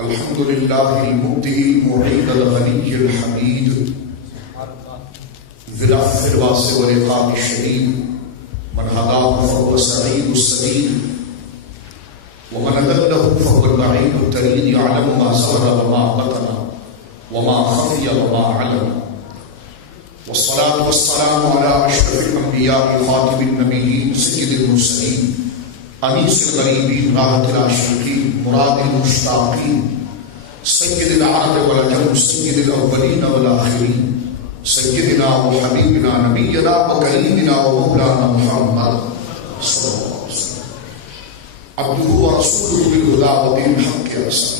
الحمد لله المبدئ المعيد الغني الحميد ذي العفو الواسع والعقاب الشديد من هداه فهو السعيد السديد ومن أضله فهو البعيد التريد يعلم ما ظهر وما بطن وما خفي وما علم والصلاة والسلام على أشرف الأنبياء خاتم النبيين سيد المرسلين أنيس الغريبين راحة العاشقين مراد المشتاقين سيد العرب والعجم سيد الأولين والآخرين سيدنا وحبيبنا نبينا وكريمنا ومولانا محمد صلى الله عليه وسلم عبده ورسوله بالهدى ودين الحق أرسله.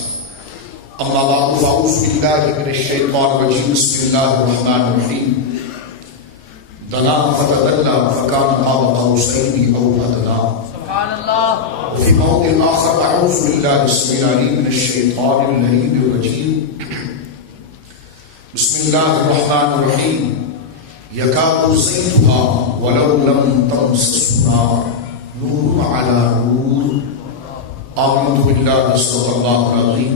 أما بعد فأعوذ بالله من الشيطان الرجيم. بسم الله الرحمن الرحيم. دنا فتدلى فكان قاب قوسين أو أدنى. سبحان الله. وفي موضع آخر أعوذ بالله السميع العليم من الشيطان اللعين الرجيم. بسم الله الرحمن الرحيم. يكاد زيتها ولو لم تمسسه نار نور على نور. آمنت بالله صدق الله العظيم.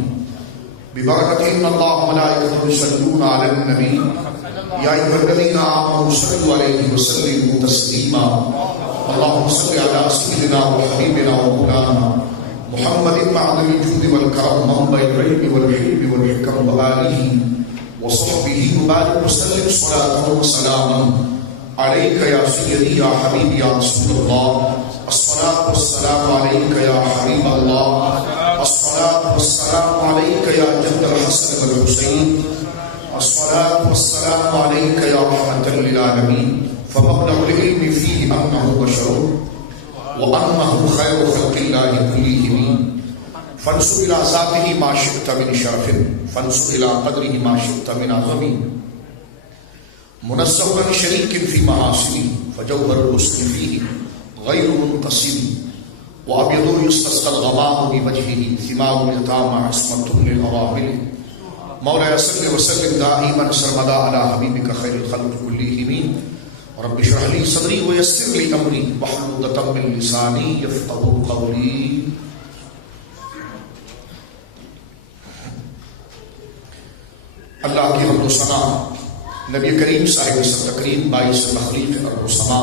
ببركة إن الله وملائكته يصلون على النبي يا أيها الذين آمنوا صلوا عليه وسلموا تسليما. اللهم صل على سيدنا وحبيبنا ومولانا محمد معدن الجود والكرم منبع العلم والحلم والحكم وآله وصحبه وبارك وسلم صلاة وسلاما عليك يا سيدي يا حبيبي يا رسول الله. الصلاة والسلام عليك يا حبيب الله. الصلاة والسلام عليك يا جد الحسن والحسين. الصلاة والسلام عليك يا رحمة للعالمين. فمبلغ العلم فيه أنه بشر وأنه خير خلق الله كلهم. فانسب إلى ذاته ما شئت من شرف فانسب إلى قدره ما شئت من عظم. منزه عن شريك في محاسنه فجوهر الحسن فيه غير منقسم. وأبيض يستسقى الغمام بوجهه ثمار اليتامى عصمة للأرامل. مولاي صل وسلم دائما سرمدا على حبيبك خير الخلق كلهم. رب اشرح لي صدري ويسر لي أمري واحلل عقدة من لساني يفقهوا قولي. اللہ کی حمد و ثنا نبی کریم صاحب تکریم باعث تخلیق ارض و سما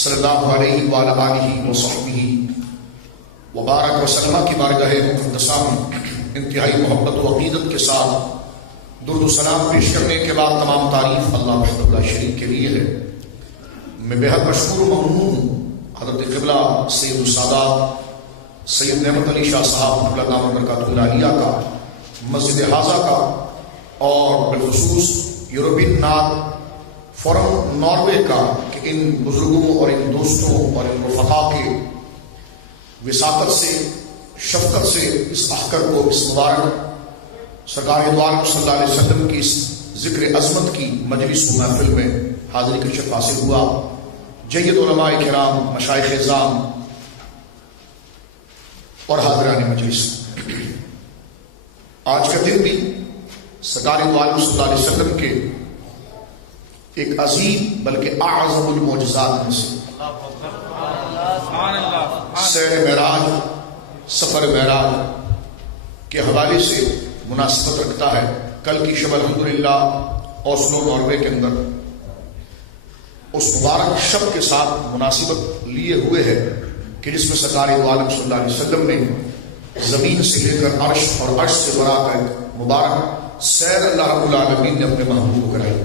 صلی اللہ علیہ وآلہ آلہ وصحبہ وبارک وسلم کی بارگاہ مقدسہ میں انتہائی محبت و عقیدت کے ساتھ درود و سلام پیش کرنے کے بعد تمام تعریف اللہ وحدہ لا شریک کے لیے ہے. میں بے حد مشکور و ممنون حضرت قبلہ سید السادات سید نعمت علی شاہ صاحب قبلہ دامت برکاتہ العالیہ کا مسجد حاضہ کا اور بالخصوص یورپین ناد فورم ناروے کا کہ ان بزرگوں اور ان دوستوں اور ان رفقا کے وساطت سے شفقت سے اس احکر کو اس مبارک سرکار دو عالم صلی اللہ علیہ وسلم کی اس ذکر عظمت کی مجلس و محفل میں حاضری کا شرف حاصل ہوا. جید علماء کرام مشائخ اعظام اور حاضران مجلس، آج کا دن بھی سرکار دو عالم صلی اللہ علیہ وسلم کے ایک عظیم بلکہ اعظم المعجزات میں سے سیر معراج سفر معراج کے حوالے سے مناسبت رکھتا ہے. کل کی شب الحمدللہ اوسلو ناروے کے اندر اس مبارک شب کے ساتھ مناسبت لیے ہوئے ہے کہ جس میں سرکار دو عالم صلی اللہ علیہ وسلم نے زمین سے لے کر عرش اور عرش سے برا کا ایک مبارک سیر اللہ رب العالمین نے اپنے محبوب کو کرائی.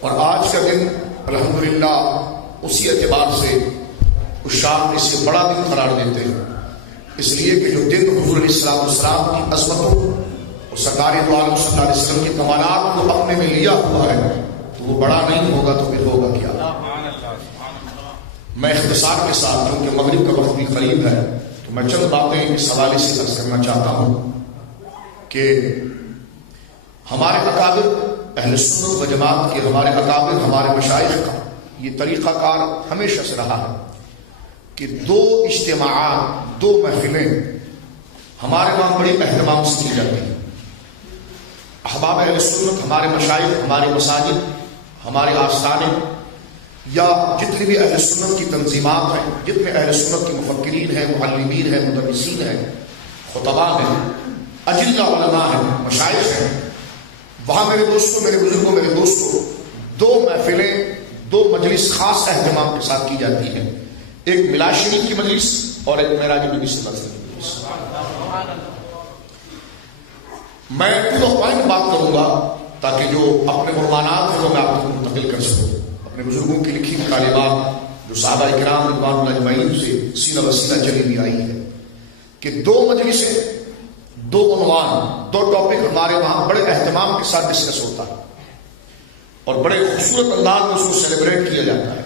اور آج کا دن الحمدللہ اسی اعتبار سے اس شام اس سے بڑا دن قرار دیتے ہیں، اس لیے کہ جو دن حضور علیہ السلام کی عظمتوں اور سرکار دو عالم صلی اللہ علیہ وسلم کے کمالات کو اپنے میں لیا ہوا ہے تو وہ بڑا نہیں ہوگا تو پھر ہوگا کیا. میں اختصار کے ساتھ کیونکہ مغرب کا وقت بھی قریب ہے تو میں چند باتیں اس حوالے سے عرض کرنا چاہتا ہوں کہ ہمارے اکابر اہل سنت و جماعت کے ہمارے اکابر ہمارے مشائخ کا یہ طریقہ کار ہمیشہ سے رہا ہے کہ دو اجتماعات دو محفلیں ہمارے وہاں بڑی اہتمام سے کی جاتی ہیں. احباب اہل سنت ہمارے مشائخ ہمارے مساجد ہمارے آستانے یا جتنی بھی اہل سنت کی تنظیمات ہیں، جتنے اہل سنت کے مفکرین ہیں، معلمین ہیں، مدرسین ہیں، خطبہ ہیں، اجلہ علماء ہیں، مشائخ ہیں، وہاں میرے دوستوں، میرے بزرگوں، میرے دوستوں، دو محفلیں، دو مجلس خاص اہتمام کے ساتھ کی جاتی ہیں، ایک میلاد شریف کی مجلس اور ایک معراج نبی صلی اللہ علیہ وسلم کی مجلس۔ میں ٹو دا پوائنٹ بات کروں گا تاکہ جو اپنے عنوانات ہیں وہ میں آپ کو منتقل کر سکوں، اپنے بزرگوں کی لکھی تعلیمات جو صحابہ کرام رضوان اللہ اجمعین سے سینہ بسینہ چلی ہوئی آئی ہے، کہ دو مجلسیں، دو عنوان، دو ٹاپک ہمارے وہاں بڑے اہتمام کے ساتھ ڈسکس ہوتا ہے اور بڑے خوبصورت انداز میں اس کو سیلیبریٹ کیا جاتا ہے۔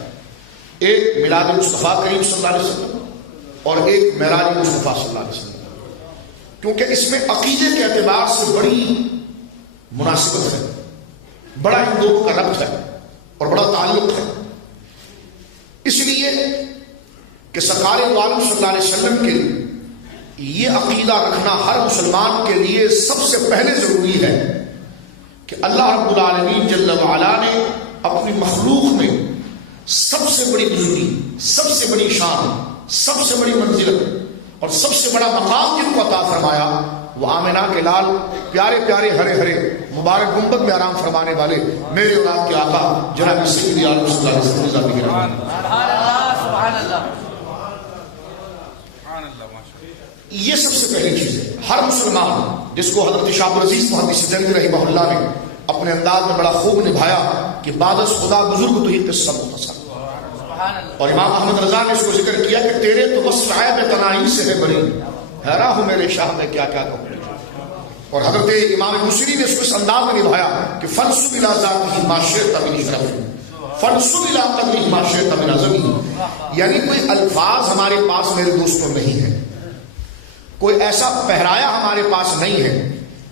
ایک میلاد مصطفیٰ کریم صلی اللہ علیہ وسلم اور ایک معراج مصطفیٰ صلی اللہ علیہ وسلم، کیونکہ اس میں عقیدے کے اعتبار سے بڑی مناسبت ہے، بڑا ان دونوں کا ربط ہے اور بڑا تعلق ہے، اس لیے کہ سرکار دو عالم صلی اللہ علیہ وسلم کے یہ عقیدہ رکھنا ہر مسلمان کے لیے سب سے پہلے ضروری ہے کہ اللہ رب العالمین جل وعلا نے اپنی مخلوق میں سب سے بڑی بزرگی، سب سے بڑی شان، سب سے بڑی منزلت اور سب سے بڑا مقام جن کو عطا فرمایا وہ آمنہ کے لال، پیارے پیارے ہرے ہرے مبارک گنبد میں آرام فرمانے والے میرے اور آپ کے آقا جناب سیدی عالم صلی اللہ علیہ وسلم۔ یہ سب سے پہلی چیز ہے۔ ہر مسلمان جس کو حضرت شاہ عبدالعزیز محدث دہلوی رحمہ اللہ نے اپنے انداز میں بڑا خوب نبھایا کہ بعد از خدا بزرگ تو ہی قصہ مختصر، اور امام احمد رضا نے اس کو ذکر کیا کہ تیرے تو بس صاحب تنائی سے ہے بڑی، حیران ہوں میرے شاہ میں کیا کیا کہوں۔ اور حضرت امام بصری نے اس کو اس انداز میں نبھایا کہ فنسب الی ذاتہ ما شئت من شرف، فنسب الی قدرہ ما شئت من عظمہ، یعنی کوئی الفاظ ہمارے پاس میرے دوستوں نہیں ہے، کوئی ایسا پہرایا ہمارے پاس نہیں ہے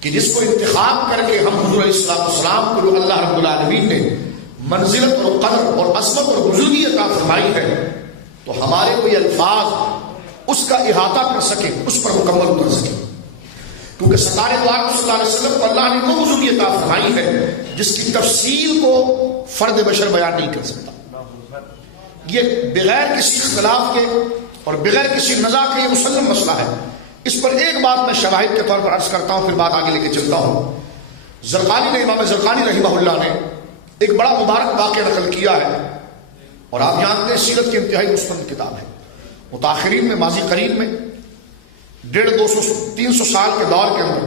کہ جس کو انتخاب کر کے ہم حضور علیہ السلام کو جو اللہ رب العالمین نے منزلت اور قدر اور عظمت اور بزرگی عطا فرمائی ہے تو ہمارے کوئی الفاظ اس کا احاطہ کر سکیں، اس پر مکمل اتر سکیں، کیونکہ سرکار دو عالم صلی اللہ علیہ وسلم کو اللہ نے وہ بزرگی عطا فرمائی ہے جس کی تفصیل کو فرد بشر بیان نہیں کر سکتا۔ یہ بغیر کسی اختلاف کے اور بغیر کسی نزاع کے یہ مسلم مسئلہ ہے۔ اس پر ایک بات میں شواہد کے طور پر عرض کرتا ہوں، پھر بات آگے لے کے چلتا ہوں۔ زرقانی نے، امام زرقانی رحمہ اللہ نے ایک بڑا مبارک واقعہ نقل کیا ہے، اور آپ جانتے ہیں سیرت کی انتہائی مستند کتاب ہے۔ متاخرین میں، ماضی قریب میں 150-200-300 سال کے دور کے اندر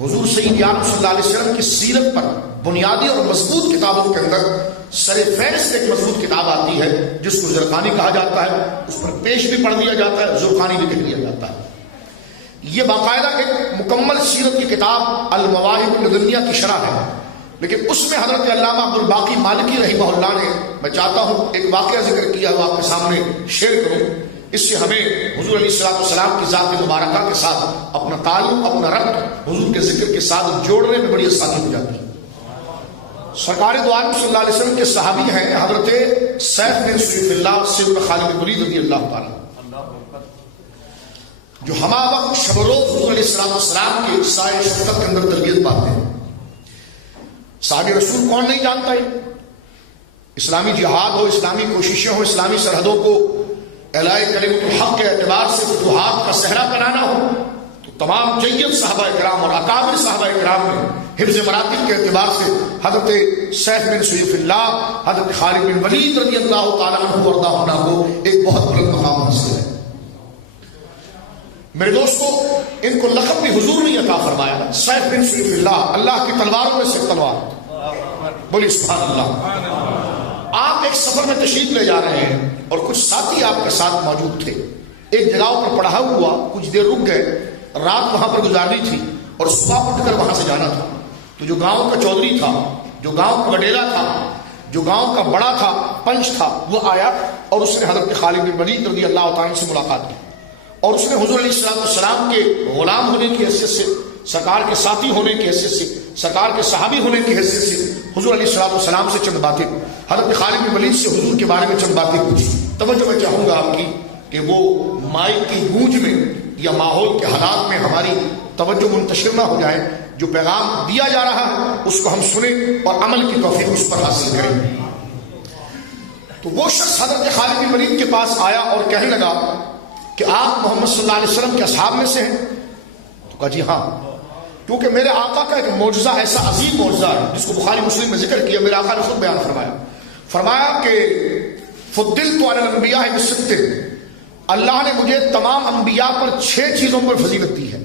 حضور سید عالم صلی اللہ علیہ وسلم کی سیرت پر بنیادی اور مضبوط کتابوں کے اندر سر فہرست ایک مضبوط کتاب آتی ہے جس کو زرقانی کہا جاتا ہے، اس پر پیش بھی پڑھ دیا جاتا ہے، زرقانی بھی کہہ دیا جاتا ہے۔ یہ باقاعدہ ایک مکمل سیرت کی کتاب المواہب اللدنیہ کی شرح ہے، لیکن اس میں حضرت علامہ عبد الباقی مالکی رحمہ اللہ نے، میں چاہتا ہوں ایک واقعہ ذکر کیا وہ آپ کے سامنے شیئر کروں، اس سے ہمیں حضور علیہ السلام کی ذات مبارکہ کے ساتھ اپنا تعلق، اپنا ربط حضور کے ذکر کے ساتھ جوڑنے میں بڑی آسانی ہو جاتی ہے۔ سرکار دو عالم صلی اللہ علیہ وسلم کے صحابی ہیں حضرت سیف بن سیف اللہ سیدنا خالد بن ولید رضی اللہ تعالیٰ، جو ہما وقت شب و روز حضور علیہ السلام کے سائے شفقت کے اندر تربیت پاتے ہیں۔ صحابی رسول کون نہیں جانتا ہے؟ اسلامی جہاد ہو، اسلامی کوششیں ہو، اسلامی سرحدوں کو اعلاء کلمۃ الحق کے اعتبار سے فتوحات کا صحرا بنانا ہو تو تمام جید صحابہ کرام اور اکابر صحابہ کرام نے حفظ مراتب کے اعتبار سے حضرت سیف بن سیف اللہ، حضرت خالد بن ولید رضی اللہ تعالیٰ عنہ وارضاہ عنہ کو ایک بہت بلند مقام حاصل ہے۔ میرے دوستو، ان کو لقب بھی حضور نے عطا فرمایا، سیف بن سیف اللہ، اللہ کی تلواروں میں سے تلوار، بولیے سبحان اللہ۔ آپ ایک سفر میں تشریف لے جا رہے ہیں اور کچھ ساتھی آپ کے ساتھ موجود تھے، ایک جگہ پر پڑاؤ ہوا، کچھ دیر رک گئے، رات وہاں پر گزارنی تھی اور صبح اٹھ کر وہاں سے جانا تھا۔ تو جو گاؤں کا چودھری تھا، جو گاؤں کا وڈیرا تھا، جو گاؤں کا بڑا تھا، پنچ تھا، وہ آیا اور اس نے حضرت خالد بن ولید رضی اللہ تعالیٰ سے ملاقات کی، اور اس نے حضور علیہ السلام کے غلام ہونے کی حیثیت سے، سرکار کے ساتھی ہونے کی حیثیت سے، سرکار کے صحابی ہونے کی حیثیت سے حضور علیہ السلام سے چند باتیں، حضرت خالد بن ولید سے حضور کے بارے میں چند باتیں پوچھی۔ توجہ میں چاہوں گا آپ کی کہ وہ مائک کی گونج میں یا ماحول کے حالات میں ہماری توجہ منتشر نہ ہو جائے، جو پیغام دیا جا رہا ہے اس کو ہم سنیں اور عمل کی توفیق اس پر حاصل کریں۔ تو وہ شخص حضرت خالد بن ولید کے پاس آیا اور کہنے لگا کہ آپ محمد صلی اللہ علیہ وسلم کے اصحاب میں سے ہیں؟ تو کہا جی ہاں، کیونکہ میرے آقا کا ایک معجزہ ایسا عظیم معجزہ ہے جس کو بخاری مسلم میں ذکر کیا، میرے آقا نے خود بیان فرمایا کہ فضلت علی الانبیاء بست، اللہ نے مجھے تمام انبیاء پر 6 چیزوں پر فضیلت دی ہے.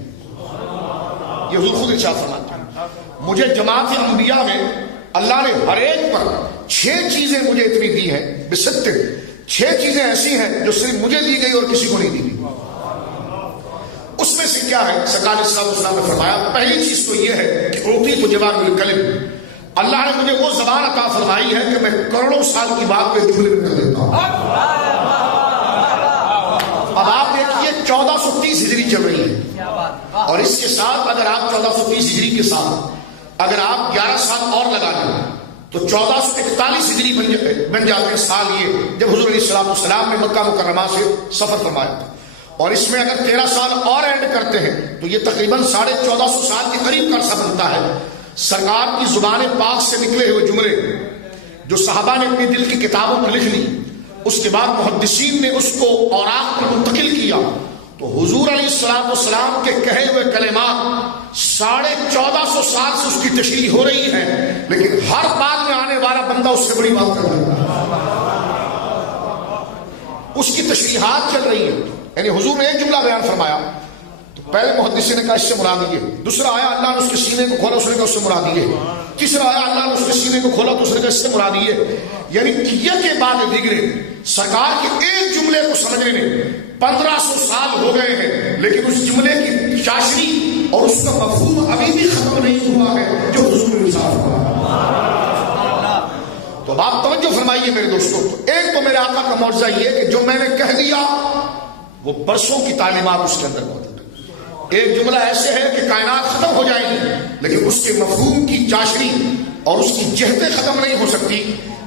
یہ حضور خود ارشاد فرماتے ہیں مجھے جماعت انبیاء میں اللہ نے ہر ایک پر 6 چیزیں مجھے اتنی دی ہیں، بست 6 چیزیں ایسی ہیں جو صرف مجھے دی گئی اور کسی کو نہیں دی گئی. اس میں سے کیا ہے؟ سرکار صلی اللہ علیہ وسلم نے فرمایا پہلی چیز تو یہ ہے کہ اوتیت جوامع الکلم، اللہ نے مجھے وہ زبان عطا فرمائی ہے کہ میں کروڑوں سال کی بات کو جملے میں کر دیتا ہوں. اب آپ دیکھیے 1430 ہجری چل رہی ہے، اور اس کے ساتھ اگر آپ 1430 ہجری کے ساتھ اگر آپ 11 سال اور لگا لیں تو 1441 ہجری بن جاتے ہیں سال، یہ جب حضور علیہ السلام نے مکہ مکرمہ سے سفر فرمایا تھا. اور اس میں اگر 13 سال اور اینڈ کرتے ہیں تو یہ تقریباً 1450 سال کے قریب کا عرصہ بنتا ہے. سرکار کی زبان پاک سے نکلے ہوئے جملے جو صحابہ نے اپنی دل کی کتابوں میں لکھ لی، اس کے بعد محدثین نے اس کو اوراق پر منتقل کیا، تو حضور علیہ السلام کے کہے ہوئے کلمات 1450 سال سے اس کی تشریح ہو رہی ہے، لیکن ہر بعد میں آنے والا بندہ اس سے بڑی بات کر رہا ہے، اس کی تشریحات چل رہی ہے. یعنی حضور نے ایک جملہ بیان فرمایا تو پہلے محدثین نے کہا اس سے مراد یہ، دوسرا آیا اللہ نے اس کے سینے کو کھولا، اس نے کہا اس سے مراد یہ، تیسرا آیا اللہ نے اس کے سینے کو کھولا تو اس نے کہا اس سے مراد یہ. یعنی یہ کے بعد دیگرے سرکار کے ایک جملے کو سمجھنے میں 1500 سال ہو گئے ہیں، لیکن اس جملے کی چاشنی اور اس کا مفہوم ابھی بھی ختم نہیں ہوا ہے جو حضور نے ارشاد فرمایا. تو آپ توجہ فرمائیے میرے دوستوں، ایک تو میرے آقا کا معجزہ یہ کہ جو میں نے کہہ دیا وہ برسوں کی تعلیمات اس کے اندر موجود ہے. ایک جملہ ایسے ہے کہ کائنات ختم ہو جائے گی لیکن اس کے مفہوم کی چاشنی اور اس کی جہتیں ختم نہیں ہو سکتی.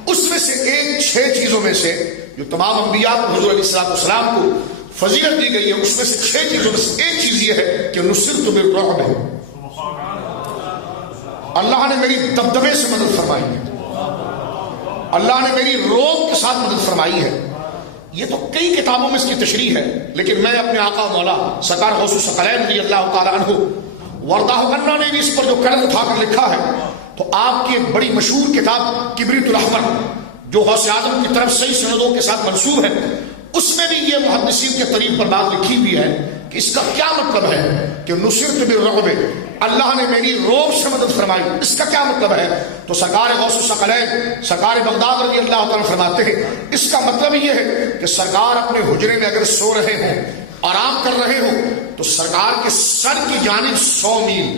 اس میں سے ایک 6 چیزوں میں سے جو تمام انبیاء کو حضور علیہ السلام کو فضیلت دی گئی ہے، اس میں سے 6 چیزوں میں سے ایک چیز یہ ہے کہ نصرت بالرعب ہے، اللہ نے میری دبدبے سے مدد فرمائی ہے، اللہ نے میری روب کے ساتھ مدد فرمائی ہے. یہ تو کئی کتابوں میں اس کی تشریح ہے، لیکن میں اپنے آقا مولا سرکار غوث الثقلین رضی اللہ تعالیٰ عنہ وردہ عنہ نے بھی اس پر جو قلم اٹھا کر لکھا ہے، تو آپ کی ایک بڑی مشہور کتاب کبریت الاحمر جو غوث اعظم کی طرف صحیح سندوں کے ساتھ منسوب ہے، اس میں بھی یہ محدثین کے طریق پر بات لکھی ہوئی ہے کہ اس کا کیا مطلب ہے کہ نصرت بالرعب، اللہ نے میری روب سے مدد فرمائی. اس کا کیا مطلب ہے؟ تو سرکار غوث الثقلین سرکار بغداد رضی اللہ تعالیٰ فرماتے ہیں اس کا مطلب یہ ہے کہ سرکار اپنے حجرے میں اگر سو رہے ہوں، آرام کر رہے ہوں، تو سرکار کے سر کی جانب 100 میل،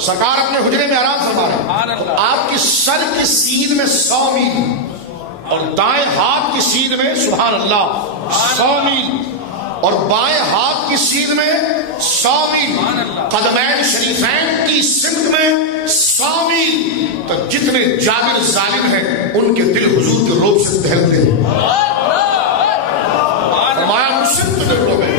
سرکار اپنے حجرے میں آرام فرما رہے ہیں، تو آپ کی سر کی سین میں 100 میل اور دائیں ہاتھ کی سین میں سبحان اللہ 100 میل اور بائیں ہاتھ کی سین میں 100 میل، قدمین شریفین کی سمت میں 100 میل. تو جتنے جابر ظالم ہیں ان کے دل حضور کے روب سے دہلتے ہیں. فرمایا نصرت بالرعب ہے.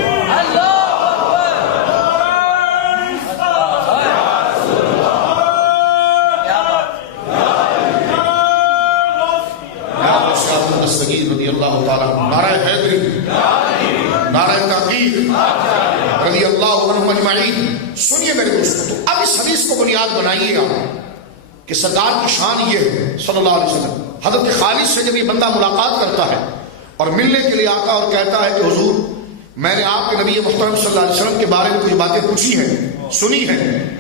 رضی اللہ تعالیٰ نعرہ حیدری، نعرہ تحقیق رضی اللہ عنہم اجمعین. سنیے میرے دوستوں، تو اب اس حدیث کو بنیاد بنائیے گا کہ سرکار کی شان یہ ہے صلی اللہ علیہ وسلم. حضرت خالد سے جب یہ بندہ ملاقات کرتا ہے اور ملنے کے لیے آتا اور کہتا ہے کہ حضور میں نے آپ کے نبی محترم صلی اللہ علیہ وسلم کے بارے میں کچھ باتیں پوچھی ہیں، سنی ہے،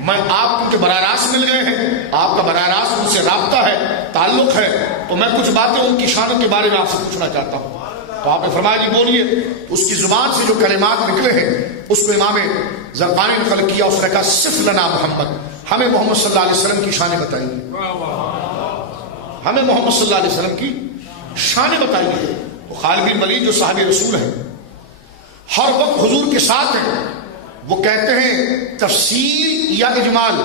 میں آپ کے براہ راست مل گئے ہیں، آپ کا براہ راست ان سے رابطہ ہے، تعلق ہے، تو میں کچھ باتیں ان کی شان کے بارے میں آپ سے پوچھنا چاہتا ہوں. تو آپ نے فرمایا جی بولیے. اس کی زبان سے جو کلمات نکلے ہیں اس کو امام زرقانی نے نقل کیا. اس نے کہا صف لنا محمد، ہمیں محمد صلی اللہ علیہ وسلم کی شانیں بتائیے، ہمیں محمد صلی اللہ علیہ وسلم کی شانیں بتائیے. تو خالد بن ولید جو صحابی رسول ہیں ہر وقت حضور کے ساتھ ہیں، وہ کہتے ہیں تفصیل یا اجمال،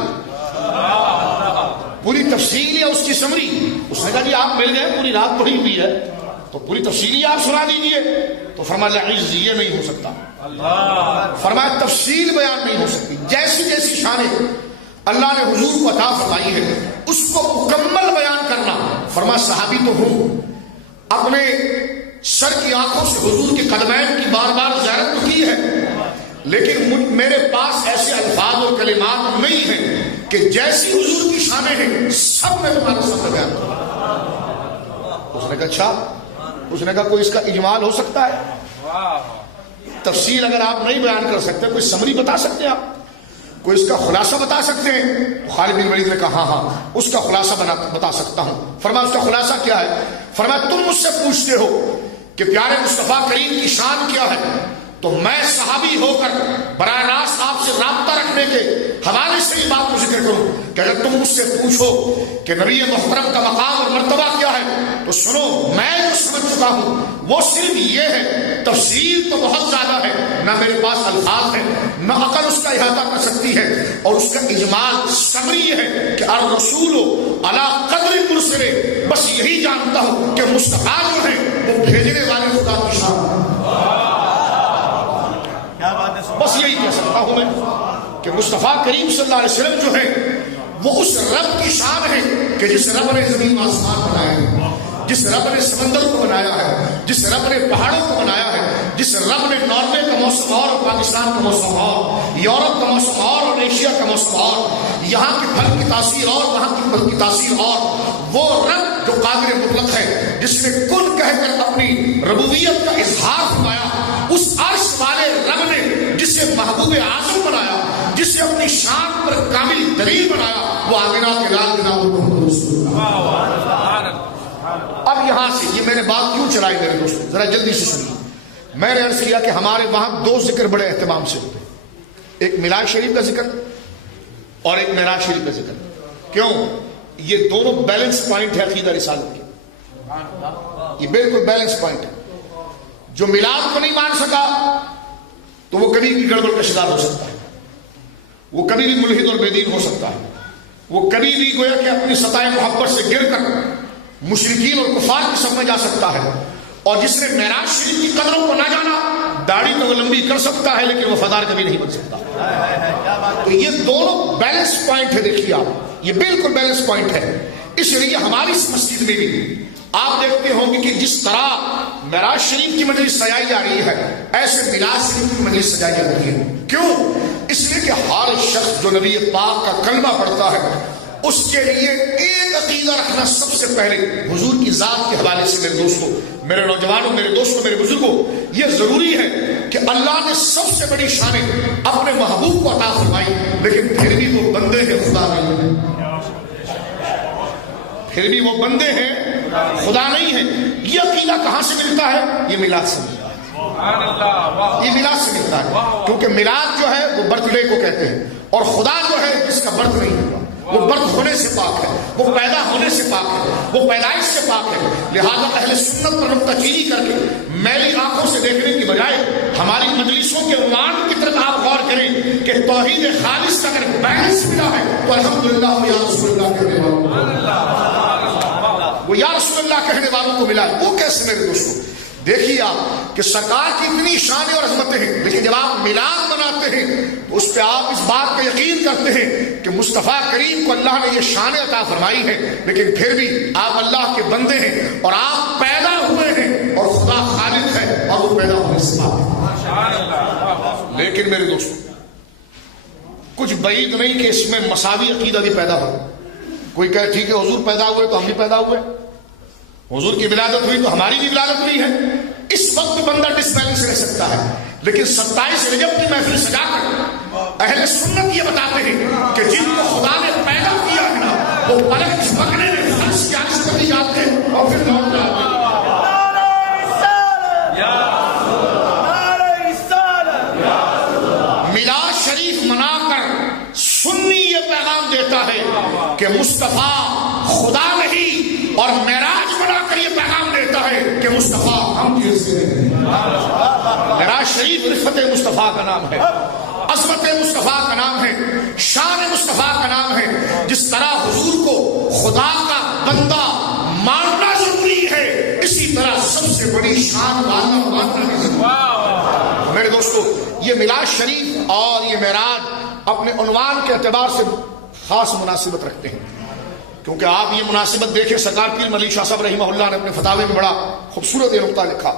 پوری تفصیل یا اس کی سمری. اس نے کہا جی آپ مل گئے، پوری رات پڑھی ہوئی ہے تو پوری تفصیل ہی آپ سنا دیجیے. تو فرمایا عز یہ نہیں ہو سکتا، فرمایا تفصیل بیان نہیں ہو سکتی. جیسی جیسی شانیں اللہ نے حضور کو عطا فرمائی ہے اس کو مکمل بیان کرنا. فرمایا صحابی تو ہوں، اپنے سر کی آنکھوں سے حضور کے قدمین کی بار بار زیارت تو کی ہے، لیکن میرے پاس ایسے الفاظ اور کلمات نہیں ہیں کہ جیسی حضور کی شانیں ہیں سب میں تمہارے سامنے بیان کروں۔ اس نے کہا اچھا، اس نے کہا کوئی اس کا اجمال ہو سکتا ہے؟ تفصیل اگر آپ نہیں بیان کر سکتے، کوئی سمری بتا سکتے ہیں آپ؟ کوئی اس کا خلاصہ بتا سکتے ہیں؟ خالد بن ولید نے کہا ہاں اس کا خلاصہ بتا سکتا ہوں۔ فرمایا اس کا خلاصہ کیا ہے؟ فرمایا تم مجھ سے پوچھتے ہو کہ پیارے مصطفیٰ کریم کی شان کیا ہے، تو میں صحابی ہو کر براہ راست آپ سے رابطہ رکھنے کے حوالے سے یہ بات کو ذکر کروں کہ اگر تم مجھ سے پوچھو کہ نبی محترم کا مقام اور مرتبہ کیا ہے، تو سنو میں جو سمجھ چکا ہوں وہ صرف یہ ہے، تفصیل تو بہت زیادہ ہے، نہ میرے پاس الفاظ ہے، نہ عقل اس کا احاطہ کر سکتی ہے، اور اس کا اجمال سمری یہ ہے کہ الرسول علی قدر مرسل، بس یہی جانتا ہوں کہ مصطفیٰ جو ہے وہ بھیجنے والے خدا کی شان، بس یہی کہہ سکتا ہوں میں کہ مصطفیٰ کریم صلی اللہ علیہ وسلم جو ہے وہ اس رب کی شان ہے کہ جس رب نے زمین آسمان بنایا ہے، جس رب نے سمندر کو بنایا ہے، جس رب نے پہاڑوں کو بنایا ہے، جس رب نے ناروے کا موسم اور پاکستان کا موسم اور یورپ کا موسم اور ایشیا کا موسم اور یہاں کے پھل کی تاثیر اور وہاں کی پھل کی تاثیر اور وہ رب جو قادر مطلق ہے، جس نے کن کہہ کر اپنی ربوبیت کا اظہار فرمایا، اس عرش والے رب نے جسے محبوب اعظم بنایا، جسے اپنی شان پر کامل دلیل بنایا، وہ آمینہ کے لال جناب محمد رسول اللہ۔ اب یہاں سے یہ میں نے بات کیوں چلائی میرے دوستوں، ذرا جلدی سے سنیے۔ میں نے عرض کیا کہ ہمارے وہاں دو ذکر بڑے اہتمام سے ہوتے ہیں، ایک میلاد شریف کا ذکر اور ایک معراج شریف کا ذکر۔ کیوں؟ یہ دونوں بیلنس پوائنٹ ہے عقیدہ رسالت کے، یہ بالکل بیلنس پوائنٹ ہے۔ جو میلاد کو نہیں مان سکا تو وہ کبھی بھی گڑبڑ کا شکار ہو سکتا ہے، وہ کبھی بھی ملحد اور بے دین ہو سکتا ہے، وہ کبھی بھی گویا کہ اپنی سطح محبت سے گر کر مشرکین اور کفار کی سب میں جا سکتا ہے۔ اور جس نے معراج شریف کی قدروں کو نہ جانا، داڑھی تو وہ لمبی کر سکتا ہے لیکن وفادار کبھی نہیں بن سکتا۔ تو یہ دونوں بیلنس پوائنٹ ہے، دیکھیے آپ، یہ بالکل بیلنس پوائنٹ ہے۔ اس لیے ہماری اس مسجد میں بھی آپ دیکھتے ہوں گے کہ جس طرح معراج شریف کی مجلس سجائی جا رہی ہے، ایسے میلاد شریف کی مجلس سجائی جا رہی ہے۔ کیوں؟ اس لیے کہ ہر شخص جو نبی پاک کا کلمہ پڑھتا ہے اس کے لیے ایک عقیدہ رکھنا سب سے پہلے حضور کی ذات کے حوالے سے، میرے دوستوں، میرے نوجوانوں، میرے دوستوں، میرے بزرگوں، یہ ضروری ہے کہ اللہ نے سب سے بڑی شانیں اپنے محبوب کو عطا فرمائی، لیکن پھر بھی وہ بندے ہیں، خدا نہیں ہے، پھر بھی وہ بندے ہیں، خدا نہیں ہے۔ یہ عقیدہ کہاں سے ملتا ہے؟ یہ میلاد سے ملتا ہے، یہ میلاد سے ملتا ہے، کیونکہ میلاد جو ہے وہ برتھ ڈے کو کہتے ہیں، اور خدا جو ہے جس کا برتھ نہیں ہوا، وہ برتھ ہونے سے پاک ہے، وہ پیدا ہونے سے پاک ہے، وہ پیدائش سے پاک ہے۔ لہذا اہل سنت پر نکتہ چینی کر کے میلی آنکھوں سے دیکھنے کی بجائے ہماری مجلسوں کے عنوان کی طرف آپ غور کریں کہ توحید خالص کا اگر بیلنس ملا ہے تو الحمدللہ یا رسول اللہ کہنے والوں، وہ یا رسول اللہ کہنے والوں کو ملا ہے۔ وہ کیسے میرے دوستوں؟ دیکھیے آپ کہ سرکار کی اتنی شانیں اور عظمتیں ہیں، لیکن جب آپ میلاد مناتے ہیں تو اس پہ آپ اس بات کا یقین کرتے ہیں کہ مصطفیٰ کریم کو اللہ نے یہ شان عطا فرمائی ہے، لیکن پھر بھی آپ اللہ کے بندے ہیں اور آپ پیدا ہوئے ہیں اور خدا خالق ہے اور وہ پیدا ہونے سے پاک ہے۔ لیکن میرے دوستوں کچھ بعید نہیں کہ اس میں مساوی عقیدہ بھی پیدا ہو۔ کوئی کہے ٹھیک ہے حضور پیدا ہوئے تو ہم بھی پیدا ہوئے، حضور کی ولادت ہوئی تو ہماری بھی ولادت ہوئی ہے۔ اس وقت بندہ ڈس بیلنس رہ سکتا ہے، لیکن 27 رجب کی محفل سجا کر اہل سنت یہ بتاتے ہیں کہ جن کو خدا نے پیدا کیا ہے نا، وہ پلک جھپکنے میں فرش کی عرش پر جاتے ہیں اور پھر لوٹ جاتے ہیں۔ میلاد شریف منا کر سنی یہ پیغام دیتا ہے کہ مصطفیٰ خدا نہیں، اور معراج بنا کر یہ پیغام دیتا ہے کہ مصطفیٰ ہم جیسے ہیں۔ معراج شریف رفعت مصطفیٰ کا نام ہے، عظمت مصطفیٰ کا نام ہے، شان مصطفیٰ کا نام ہے۔ جس طرح حضور کو خدا کا بندہ ماننا ضروری ہے، اسی طرح سب سے بڑی شان والا ماننا بھی ضروری ہے۔ میرے دوستو یہ میلاد شریف اور یہ معراج اپنے عنوان کے اعتبار سے خاص مناسبت رکھتے ہیں، کیونکہ آپ یہ مناسبت دیکھیں، سرکار پیر ملی شاہ صاحب رحمہ اللہ نے اپنے فتاوے میں بڑا خوبصورت یہ نقطہ لکھا،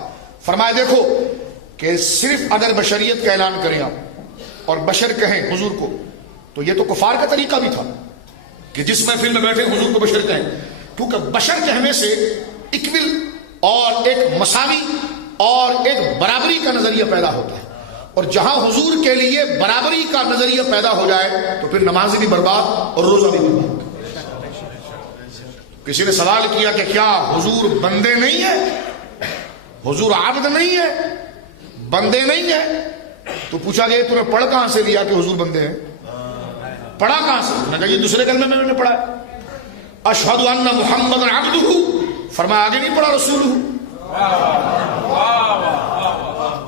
فرمایا دیکھو کہ صرف اگر بشریت کا اعلان کریں آپ اور بشر کہیں حضور کو، تو یہ تو کفار کا طریقہ بھی تھا کہ جس محفل میں بیٹھے حضور کو بشر کہیں، کیونکہ بشر کہنے سے اکمل اور ایک مساوی اور ایک برابری کا نظریہ پیدا ہوتا ہے، اور جہاں حضور کے لیے برابری کا نظریہ پیدا ہو جائے تو پھر نماز بھی برباد اور روزہ بھی برباد۔ کسی نے سوال کیا کہ کیا حضور بندے نہیں ہیں، حضور عبد نہیں ہے، بندے نہیں ہیں؟ تو پوچھا گیا تمہیں پڑھ کہاں سے لیا کہ حضور بندے ہیں؟ پڑھا کہاں سے؟ میں کہا یہ دوسرے کلمے میں نے پڑھا ہے، اشہد ان محمد عبدہ، فرمایا آگے نہیں پڑھا رسولہ،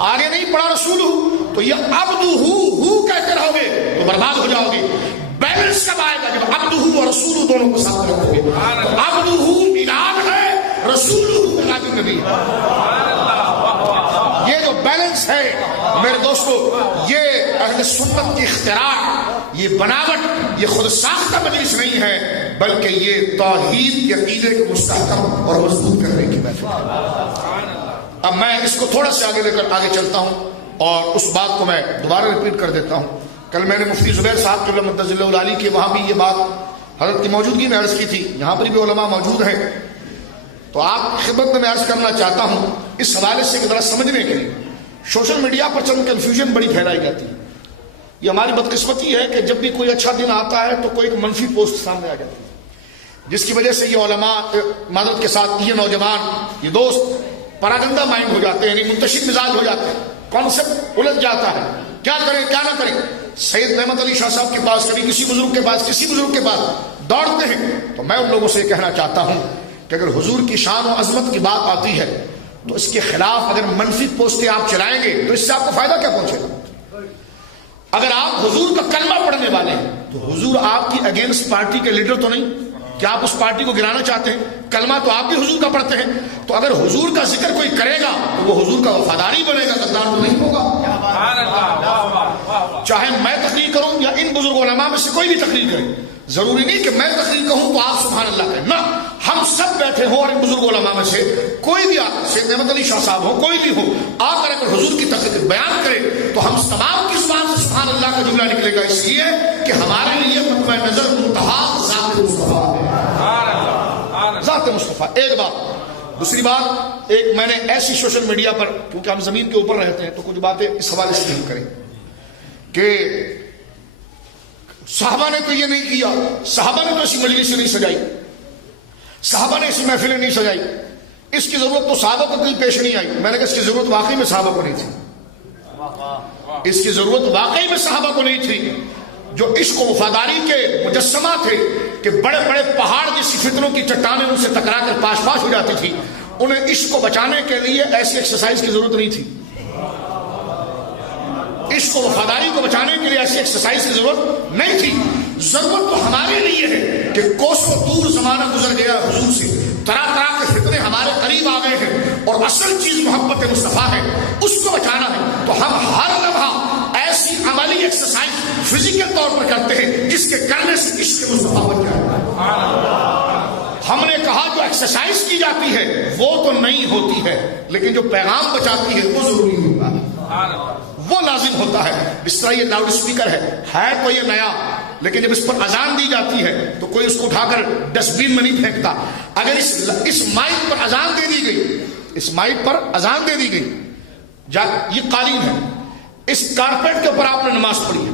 آگے نہیں پڑھا رسولہ، تو یہ عبدہ ہو کہتے رہو گے تو برباد ہو جاؤ گے۔ بیلنس کب آئے گا؟ جب عبدہ اور رسولہ دونوں کو ساتھ رکھو گے۔ عبدہ میلاد ہے، رسولہ میلاد النبی ہے۔ یہ جو بیلنس ہے میرے دوستو، یہ اہل سنت کی اختراع، یہ بناوٹ، یہ خود ساختہ مجلس نہیں ہے، بلکہ یہ توحید کے عقیدے کو مستحکم اور مضبوط کرنے کی محفل ہے۔ اب میں اس کو تھوڑا سے آگے لے کر آگے چلتا ہوں اور اس بات کو میں دوبارہ ریپیٹ کر دیتا ہوں۔ کل میں نے مفتی زبیر صاحب قبلہ مدظ اللہ العالی کے وہاں بھی یہ بات حضرت کی موجودگی میں عرض کی تھی، یہاں پر بھی علماء موجود ہیں، تو آپ کی خدمت میں عرض کرنا چاہتا ہوں اس حوالے سے کہ ذرا سمجھنے کے لیے سوشل میڈیا پر چند کنفیوژن بڑی پھیلائی جاتی ہے۔ یہ ہماری بدقسمتی ہے کہ جب بھی کوئی اچھا دن آتا ہے تو کوئی ایک منفی پوسٹ سامنے آ جاتی ہے، جس کی وجہ سے یہ علماء معذرت کے ساتھ یہ نوجوان، یہ دوست پراگندہ مائنڈ ہو جاتے ہیں، یعنی منتشر مزاج ہو جاتے ہیں، کانسیپٹ الجھ جاتا ہے، کیا کریں کیا نہ کریں۔ سید نعمت علی شاہ صاحب کے پاس، کبھی کسی بزرگ کے پاس، کسی بزرگ کے پاس دوڑتے ہیں، تو میں ان لوگوں سے یہ کہنا چاہتا ہوں کہ اگر حضور کی شان و عظمت کی بات آتی ہے تو اس کے خلاف اگر منفی پوسٹیں آپ چلائیں گے تو اس سے آپ کو فائدہ کیا پہنچے گا؟ اگر آپ حضور کا کلمہ پڑھنے والے ہیں تو حضور آپ کی اگینسٹ پارٹی کے لیڈر تو نہیں، کیا آپ اس پارٹی کو گرانا چاہتے ہیں؟ کلمہ تو آپ بھی حضور کا پڑھتے ہیں، تو اگر حضور کا ذکر کوئی کرے گا تو وہ حضور کا وفاداری بنے گا، غدار تو نہیں ہوگا۔ چاہے میں تقریر کروں یا ان بزرگ علماء میں سے کوئی بھی تقریر کرے، ضروری نہیں کہ میں تقریر کہوں تو آپ سبحان اللہ کہیں، نہ، ہم سب بیٹھے ہوں اور ان بزرگ علماء میں سے کوئی بھی سید نعمت علی شاہ صاحب ہو، کوئی بھی ہو، آ کر اگر حضور کی تقریر بیان کرے تو ہم تمام کی زبان سے سبحان اللہ کا جملہ نکلے گا، اس لیے کہ ہمارے لیے مقام نظر منتہا ذات مصطفیٰ ہے، ذات مصطفیٰ۔ ایک بات، دوسری بات، ایک میں نے ایسی سوشل میڈیا پر، کیونکہ ہم زمین کے اوپر رہتے ہیں تو کچھ باتیں اس حوالے سے نہیں کریں کہ صحابہ نے تو یہ نہیں کیا، صحابہ نے تو ایسی مجلس نہیں سجائی، صحابہ نے ایسی محفلیں نہیں سجائی، اس کی ضرورت تو صحابہ کو کہیں پیش نہیں آئی۔ میں نے کہا اس کی ضرورت واقعی میں صحابہ کو نہیں تھی، اس کی ضرورت واقعی میں صحابہ کو نہیں تھی، جو عشق و وفاداری کے مجسمہ تھے کہ بڑے بڑے پہاڑ جیسی فتنوں کی چٹانیں ان سے ٹکرا کر پاش پاش ہو جاتی تھی، انہیں عشق کو بچانے کے لیے ایسی ایکسرسائز کی ضرورت نہیں تھی، عشق و وفاداری کو بچانے کے لیے ایسی ایکسرسائز کی ضرورت نہیں تھی۔ ضرورت تو ہمارے لیے ہے کہ کوسوں دور زمانہ گزر گیا حضور سے، طرح طرح کے فتنے ہمارے قریب آ گئے ہیں اور اصل چیز محبت مصطفیٰ ہے، اس کو بچانا ہے، تو ہم ہر لمحہ ایسی عملی ایکسرسائز فزیکل طور پر کرتے ہیں جس کے کرنے سے عشق مصطفیٰ بن جائے۔ ہم نے کہا جو ایکسرسائز کی جاتی ہے وہ تو نہیں ہوتی ہے، لیکن جو پیغام بچاتی ہے وہ ضروری ہوتا ہے، وہ لازم ہوتا ہے۔ اس طرح یہ لاؤڈ اسپیکر ہے تو یہ نیا، لیکن جب اس پر اذان دی جاتی ہے تو کوئی اس کو اٹھا کر ڈسٹ بین میں نہیں پھینکتا۔ اگر اس مائک پر اذان دے دی گئی، اس مائک پر اذان دے دی گئی، یہ قالین ہے، اس کارپیٹ کے اوپر آپ نے نماز پڑھی ہے،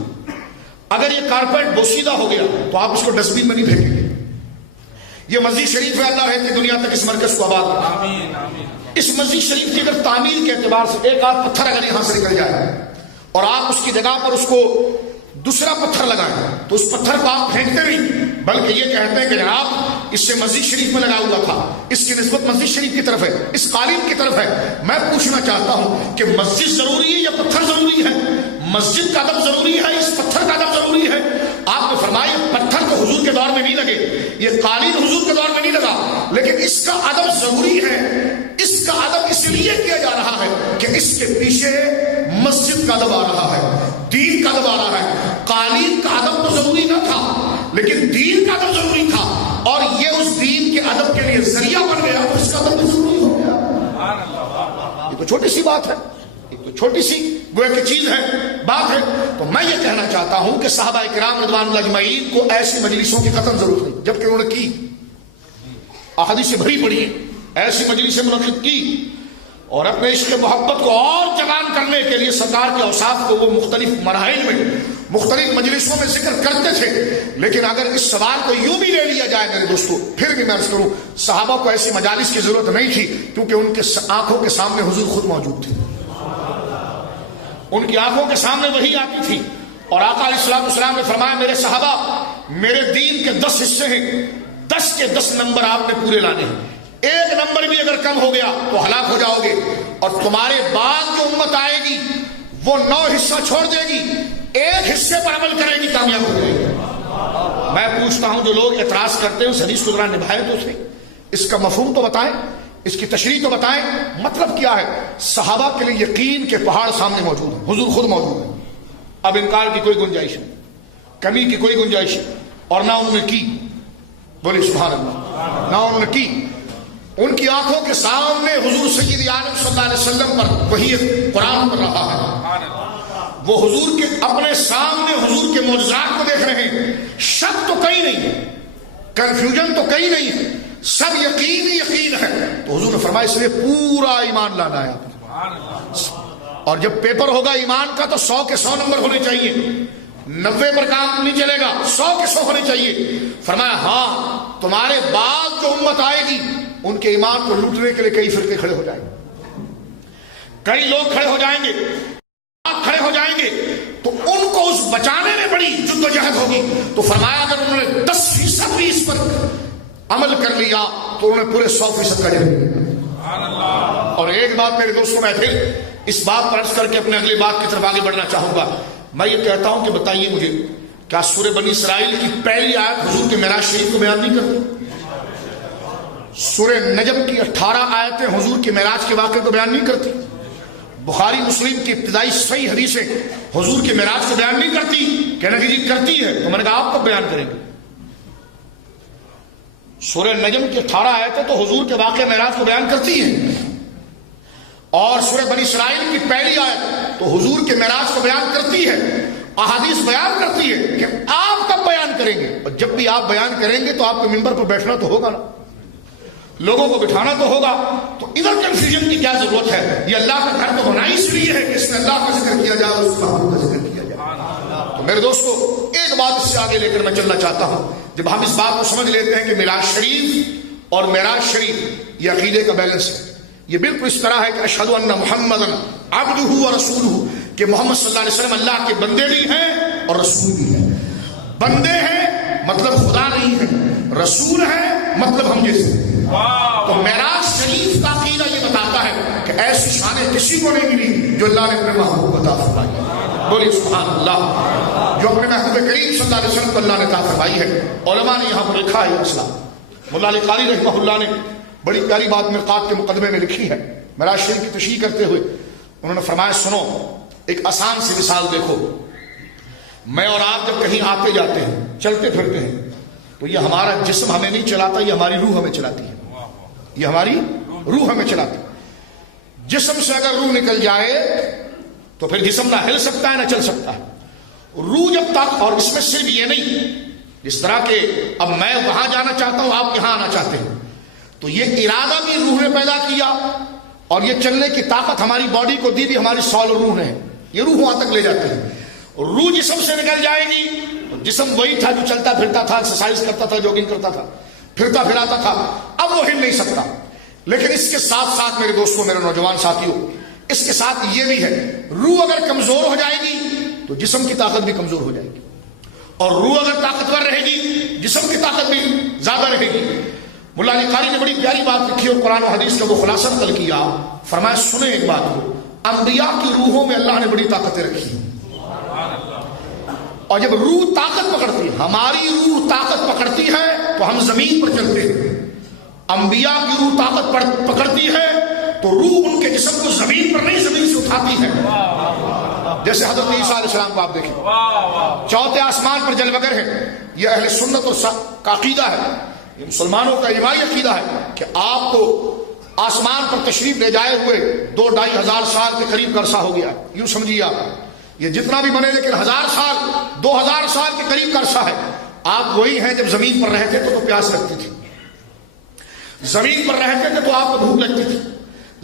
اگر یہ کارپیٹ بوسیدہ ہو گیا تو آپ اس کو ڈسٹ بین میں نہیں پھینکیں گے۔ یہ مسجد شریف ہے، اللہ ہے کہ دنیا تک اس مرکز کو آباد کرے۔ اس مسجد شریف کی اگر تعمیر کے اعتبار سے ایک آدھ پتھر اگر یہاں سے نکل جائے اور آپ اس کی جگہ پر اس کو دوسرا پتھر لگائیں تو اس پتھر کو آپ پھینکتے نہیں، بلکہ یہ کہتے ہیں کہ جناب اس سے مسجد شریف میں لگا ہوا تھا، اس کی نسبت مسجد شریف کی طرف ہے، اس قالین کی طرف ہے۔ میں پوچھنا چاہتا ہوں کہ مسجد ضروری ہے یا پتھر ضروری ہے؟ مسجد کا ادب ضروری ہے، اس پتھر کا ادب ضروری ہے؟ آپ نے فرمایا پتھر تو حضور کے دور میں نہیں لگے، یہ قالین حضور کے دور میں نہیں لگا، لیکن اس کا ادب ضروری ہے۔ اس کا ادب اس لیے کیا جا رہا ہے کہ اس کے پیچھے مسجد کا ادب آ رہا ہے، دین کا ادب آ رہا ہے۔ قالین کا ادب تو ضروری نہ تھا لیکن دین کا ادب ضروری تھا، اور یہ اس دین کے ادب کے لیے ذریعہ بن گیا تو اس کا ادب بھی ضروری ہو گیا۔ یہ تو چھوٹی سی بات ہے، ایک تو چھوٹی سی گویا کی چیز ہے، بات ہے. تو میں یہ کہنا چاہتا ہوں کہ صحابہ کرام رضوان اللہ اجمعین کو ایسی مجلسوں کی قطعاً ضرورت نہیں، جبکہ انہوں نے کی، احادیث سے بھری پڑی ہے، ایسی مجلسیں منعقد کی اور اپنے عشق محبت کو اور جوان کرنے کے لیے سرکار کے اوصاف کو وہ مختلف مراحل میں مختلف مجلسوں میں ذکر کرتے تھے. لیکن اگر اس سوال کو یوں بھی لے لیا جائے میرے دوستو، پھر بھی میں عرض کروں صحابہ کو ایسی مجالس کی ضرورت نہیں تھی، کیونکہ ان کے آنکھوں کے سامنے حضور خود موجود تھے، ان کی آنکھوں کے سامنے وہی آتی تھی. اور آقا علیہ الصلوۃ والسلام نے فرمایا میرے صحابہ میرے دین کے 10 حصے ہیں، 10 کے 10 نمبر آپ نے پورے لانے ہیں، ایک نمبر بھی اگر کم ہو گیا تو ہلاک ہو جاؤ گے، اور تمہارے بعد جو امت آئے گی وہ 9 حصہ چھوڑ دے گی، ایک حصے پر عمل کرے گی، کامیاب ہو جائے گی. میں پوچھتا ہوں جو لوگ اعتراض کرتے ہیں اس حدیث کو ذرا نبھائیں تو صحیح، اس کا مفہوم تو بتائیں، اس کی تشریح تو بتائیں، مطلب کیا ہے؟ صحابہ کے لیے یقین کے پہاڑ سامنے موجود ہیں، حضور خود موجود ہے، اب انکار کی کوئی گنجائش نہیں، کمی کی کوئی گنجائش نہیں، اور نہ انہوں نے کی، بولی سبحان اللہ، نہ انہوں نے کی. ان کی آنکھوں کے سامنے حضور سید عالم صلی اللہ علیہ وسلم پر وحی قرآن پر رہا ہے، وہ حضور کے اپنے سامنے حضور کے معجزات کو دیکھ رہے ہیں، شک تو کہیں نہیں، کنفیوژن تو کہیں نہیں ہے، سب یقین ہی یقین ہے. تو حضور نے فرمایا اس لیے پورا ایمان لانا ہے آپ کو، اور جب پیپر ہوگا ایمان کا تو 100 کے 100 نمبر ہونے چاہیے، 90 پر کام نہیں چلے گا، 100 کے 100 ہونے چاہیے. فرمایا ہاں تمہارے بعد جو امت آئے گی ان کے ایمان کو لوٹنے کے لیے کئی فرقے کھڑے ہو جائیں گے، کئی لوگ کھڑے ہو جائیں گے، کھڑے ہو جائیں گے، تو ان کو اس بچانے میں بڑی جدوجہد ہوگی. تو فرمایا اگر انہوں نے 10% بھی اس پر عمل کر لیا تو انہوں نے پورے 100% کا جہد. اور ایک بات میرے دوستوں میں پھر اس بات پر عرض کر کے اپنے اگلی بات کی طرف آگے بڑھنا چاہوں گا. میں یہ کہتا ہوں کہ بتائیے مجھے کیا سورہ بنی اسرائیل کی پہلی آیت حضور کے معراج شریف کو بیان نہیں کرتی؟ سورہ نجم کی 18 آیتیں حضور کے معراج کے واقعے کو بیان نہیں کرتی؟ بخاری مسلم کی ابتدائی صحیح حدیثیں حضور کے معراج کو بیان نہیں کرتی؟ کہنا کہ جی کرتی ہے، تو میں نے کہا آپ کب بیان کریں گے؟ سورہ نجم کی 18 آیتیں تو حضور کے واقعہ معراج کو بیان کرتی ہیں، اور سورہ بنی اسرائیل کی پہلی آیت تو حضور کے معراج کو بیان کرتی ہے. احادیث بیان کرتی ہے کہ آپ کب بیان کریں گے، اور جب بھی آپ بیان کریں گے تو آپ کے منبر پر بیٹھنا تو ہوگا نا، لوگوں کو بٹھانا تو ہوگا. تو ادھر کنفیوژن کی کیا ضرورت ہے؟ یہ اللہ کا گھر تو ہونا اس لیے ہے کہ اس میں اللہ کا ذکر کیا جائے اور اس محبوب کا ذکر کیا جائے. تو میرے دوستو ایک بات اس سے آگے لے کر میں چلنا چاہتا ہوں. جب ہم اس بات کو سمجھ لیتے ہیں کہ میراج شریف اور معراج شریف یہ عقیدے کا بیلنس ہے، یہ بالکل اس طرح ہے کہ اشہد ان محمدً عبدہ و رسولہ، کہ محمد صلی اللہ علیہ وسلم اللہ کے بندے بھی ہیں اور رسول بھی ہیں. بندے ہیں مطلب خدا نہیں ہے، رسول ہے مطلب ہم جیسے. تو معراج شریف کا عقیدہ یہ بتاتا ہے کہ ایسی شانیں کسی کو نہیں ملی جو اللہ نے اپنے محبوب کو عطا فرمائی. بولیے سبحان اللہ، جو اپنے محبوب کریم صلی اللہ علیہ وسلم کو اللہ نے عطا فرمائی ہے. علماء نے یہاں پر لکھا ہے مسئلہ، مولا علی قاری رحمہ اللہ نے بڑی پیاری بات مرقات کے مقدمے میں لکھی ہے. معراج شریف کی تشریح کرتے ہوئے انہوں نے فرمایا سنو ایک آسان سی مثال دیکھو. میں اور آپ جب کہیں آتے جاتے ہیں، چلتے پھرتے ہیں، تو یہ ہمارا جسم ہمیں نہیں چلاتا، یہ ہماری روح ہمیں چلاتی ہے، یہ ہماری روح ہمیں چلاتی ہے. جسم سے اگر روح نکل جائے تو پھر جسم نہ ہل سکتا ہے نہ چل سکتا ہے. روح جب تک، اور اس میں صرف یہ نہیں، جس طرح کہ اب میں وہاں جانا چاہتا ہوں، آپ یہاں آنا چاہتے ہیں، تو یہ ارادہ بھی روح نے پیدا کیا، اور یہ چلنے کی طاقت ہماری باڈی کو دی بھی ہماری سول روح نے. یہ روح وہاں تک لے جاتے ہیں. روح جسم سے نکل جائے گی تو جسم وہی تھا جو چلتا پھرتا تھا، ایکسرسائز کرتا تھا، جوگنگ کرتا تھا، پھرتا پھراتا تھا، اب وہ ہل نہیں سکتا. لیکن اس کے ساتھ ساتھ میرے دوستوں، میرے نوجوان ساتھیوں، اس کے ساتھ یہ بھی ہے روح اگر کمزور ہو جائے گی تو جسم کی طاقت بھی کمزور ہو جائے گی، اور روح اگر طاقتور رہے گی جسم کی طاقت بھی زیادہ رہے گی. مولا علی قاری نے بڑی پیاری بات لکھی اور قرآن و حدیث کا وہ خلاصہ نقل کیا. فرمایا سنیں ایک بات کو، انبیاء کی روحوں میں اللہ نے بڑی طاقتیں رکھی، اور جب روح طاقت پکڑتی ہے، ہماری روح طاقت پکڑتی ہے تو ہم زمین پر چلتے ہیں. انبیاء کی روح طاقت پکڑتی ہے تو روح ان کے جسم کو زمین پر نہیں، زمین سے اٹھاتی ہے. جیسے حضرت عیسیٰ علیہ السلام کو آپ دیکھیں، چوتھے آسمان پر جلوگر ہیں. یہ اہل سنت اور کا عقیدہ ہے، یہ مسلمانوں کا اجماعی عقیدہ ہے کہ آپ کو آسمان پر تشریف لے جائے ہوئے 2-2.5 سال کے قریب کا عرصہ ہو گیا. یوں سمجھیے آپ یہ جتنا بھی بنے لیکن 1000 سال 2000 سال کے قریب کا عرصہ ہے. آپ وہی ہیں جب زمین پر رہتے تو پیاس لگتی تھی, زمین پر رہتے تھے تو آپ کو بھوک لگتی تھی,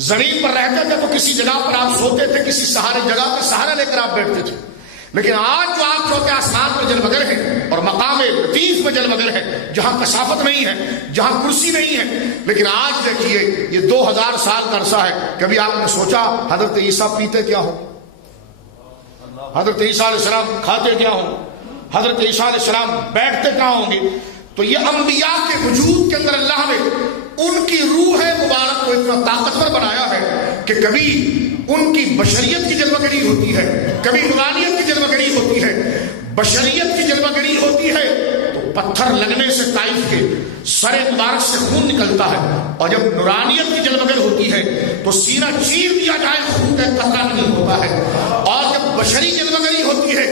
زمین پر رہتے تھے تو کسی جگہ پر آپ سوتے تھے, کسی سہارے جگہ پہ سہارا لے کر آپ بیٹھتے تھے. لیکن آج جو آپ چوتھے آسمان پر جلوگر ہیں اور مقام لطیف میں جلوگر ہے جہاں کثافت نہیں ہے, جہاں کرسی نہیں ہے, لیکن آج دیکھیے یہ 2000 سال کا عرصہ ہے. کبھی آپ نے سوچا حضرت عیسیٰ پیتے کیا ہو, حضرت عیسیٰ علیہ السلام کھاتے کیا ہوں, حضرت عیسیٰ علیہ السلام بیٹھتے کہاں ہوں گے؟ تو یہ انبیاء کے وجود کے اندر اللہ نے ان کی روح مبارک کو اتنا طاقتور بنایا ہے کہ کبھی ان کی بشریت کی جلوگری ہوتی ہے, کبھی نورانیت کی جلوگری ہوتی ہے. بشریت کی جلوگری ہوتی ہے تو پتھر لگنے سے طائف کے سر مبارک سے خون نکلتا ہے, اور جب نورانیت کی جلوگر ہوتی ہے تو سینہ چیر دیا جائے خون کا قطرہ نہیں ہوتا ہے. اور جب بشری جلوگری ہوتی ہے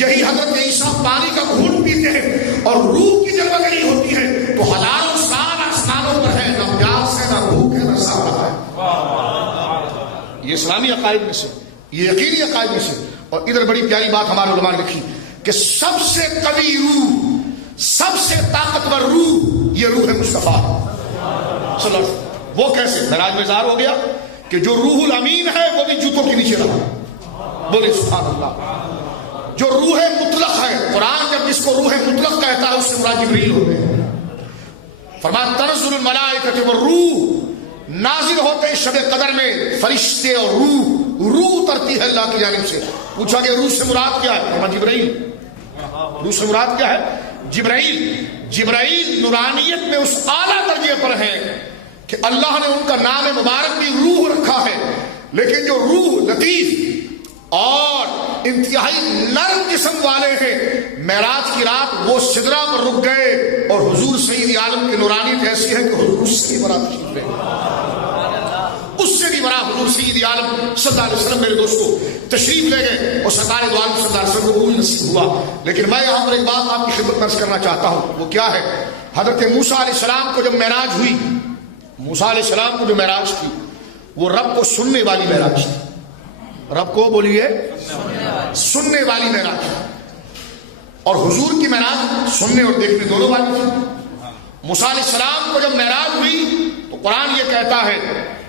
یہی حضرت عیسیٰ پانی کا گھونٹ پیتے ہیں, اور روح کی جلوگری ہوتی ہے تو ہزاروں سال آسمانوں پر ہے, نہ پیاس ہے, نہ بھوک ہے, نہ سہارا ہے. یہ اسلامی عقائد میں سے, یہ یقینی عقائد میں سے. اور ادھر بڑی پیاری بات ہمارے علماء نے لکھی کہ سب سے قوی روح, سب سے طاقتور روح یہ روح مصطفیٰ صلی اللہ علیہ وسلم. وہ کیسے؟ معراج میں ظاہر ہو گیا کہ جو روح الامین ہے وہ بھی جوتوں کے نیچے رہا. بولے سبحان اللہ. جو روح مطلق ہے, قرآن جب جس کو روح مطلق کہتا ہے اس سے مراد جبریل ہوتے ہیں. فرمایا تنزل الملائکۃ والروح, نازل ہوتے شب قدر میں فرشتے اور روح, روح اترتی ہے اللہ کی جانب سے. پوچھا کہ روح سے مراد کیا ہے؟ فرمایا جبرائیل. روح سے مراد کیا ہے؟ جبرائیل. جبرائیل نورانیت میں اس اعلیٰ درجے پر ہیں کہ اللہ نے ان کا نام مبارک بھی روح رکھا ہے, لیکن جو روح لطیف اور انتہائی نرم جسم والے ہیں, معراج کی رات وہ سدرہ پر رک گئے اور حضور سید عالم کی نورانیت ایسی ہے کہ حضور اس سے بھی بڑا تشریف لے, اس سے بھی بڑا حضور سید عالم صلی اللہ علیہ وسلم میرے دوستو تشریف لے گئے اور سرکار دو عالم صلی اللہ علیہ وسلم کو عروج نصیب ہوا. لیکن میں یہاں پر ایک بات آپ کی خدمت میں عرض کرنا چاہتا ہوں, وہ کیا ہے؟ حضرت موسیٰ علیہ السلام کو جب معراج ہوئی, موسیٰ علیہ السلام کو جو معراج تھی وہ رب کو سننے والی معراج تھی. رب کو بولیے سننے والی معراج, اور حضور کی معراج سننے اور دیکھنے دونوں والی تھی. موسیٰ علیہ السلام کو جب معراج ہوئی تو قرآن یہ کہتا ہے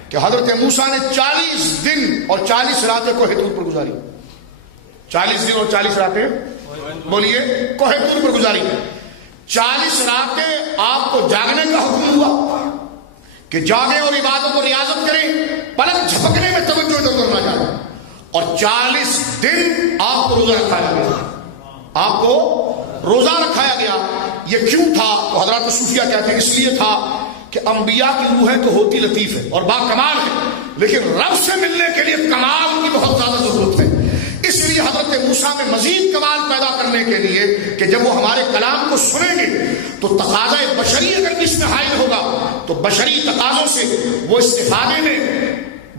کہ حضرت موسیٰ نے 40 دن اور 40 راتیں کوہ طور پر گزاری. 40 دن اور 40 راتیں بولیے کوہ طور پر گزاری. 40 راتیں آپ کو جاگنے کا حکم ہوا کہ جاگیں اور عبادت اور ریاضت کریں, پلک جھپکنے میں توجہ ادھر ادھر نہ جائے. اور 40 دن آپ کو روزہ رکھایا گیا, آپ کو روزہ رکھایا گیا. یہ کیوں تھا؟ تو حضرات صوفیہ کہتے ہیں اس لیے تھا کہ انبیاء کی روح ہے تو ہوتی لطیف ہے اور با کمال ہے, لیکن رب سے ملنے کے لیے کمال کی بہت زیادہ ضرورت ہے. اس لیے حضرت موسیٰ میں مزید کمال پیدا کرنے کے لیے کہ جب وہ ہمارے کلام کو سنیں گے تو تقاضا بشری اگر اس میں حائل ہوگا تو بشری تقاضوں سے وہ استفادے میں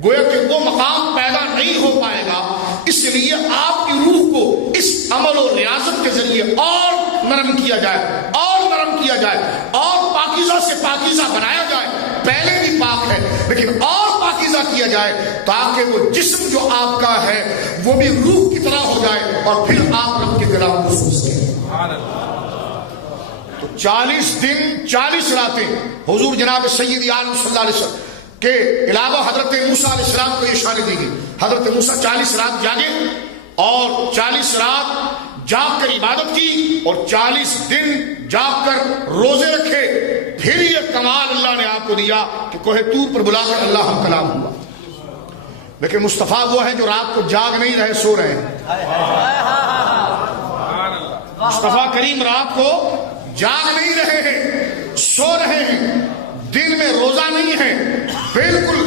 گویا کہ وہ مقام پیدا نہیں ہو پائے گا. اس لیے آپ کی روح کو اس عمل و ریاضت کے ذریعے اور نرم کیا جائے, اور نرم کیا جائے, اور پاکیزہ سے پاکیزہ بنایا جائے. پہلے بھی پاک ہے لیکن اور پاکیزہ کیا جائے تاکہ وہ جسم جو آپ کا ہے وہ بھی روح کی طرح ہو جائے اور پھر آپ رب کے کلام کو سن سکیں. تو 40 دن 40 راتیں حضور جناب سید عالم صلی اللہ علیہ وسلم کے علاوہ حضرت موسیٰ علیہ السلام کو یہ شان دی گئی. حضرت موسیٰ 40 رات جاگے اور 40 رات جاگ کر عبادت کی اور 40 دن جاگ کر روزے رکھے. پھر یہ کمال اللہ نے آپ کو دیا کہ کوہ طور پر بلا کر اللہ ہم کلام ہوا. لیکن مصطفیٰ وہ ہیں جو رات کو جاگ نہیں رہے, سو رہے ہیں. مصطفیٰ کریم رات کو جاگ نہیں رہے ہیں, سو رہے ہیں. دن میں روزہ نہیں ہے, بالکل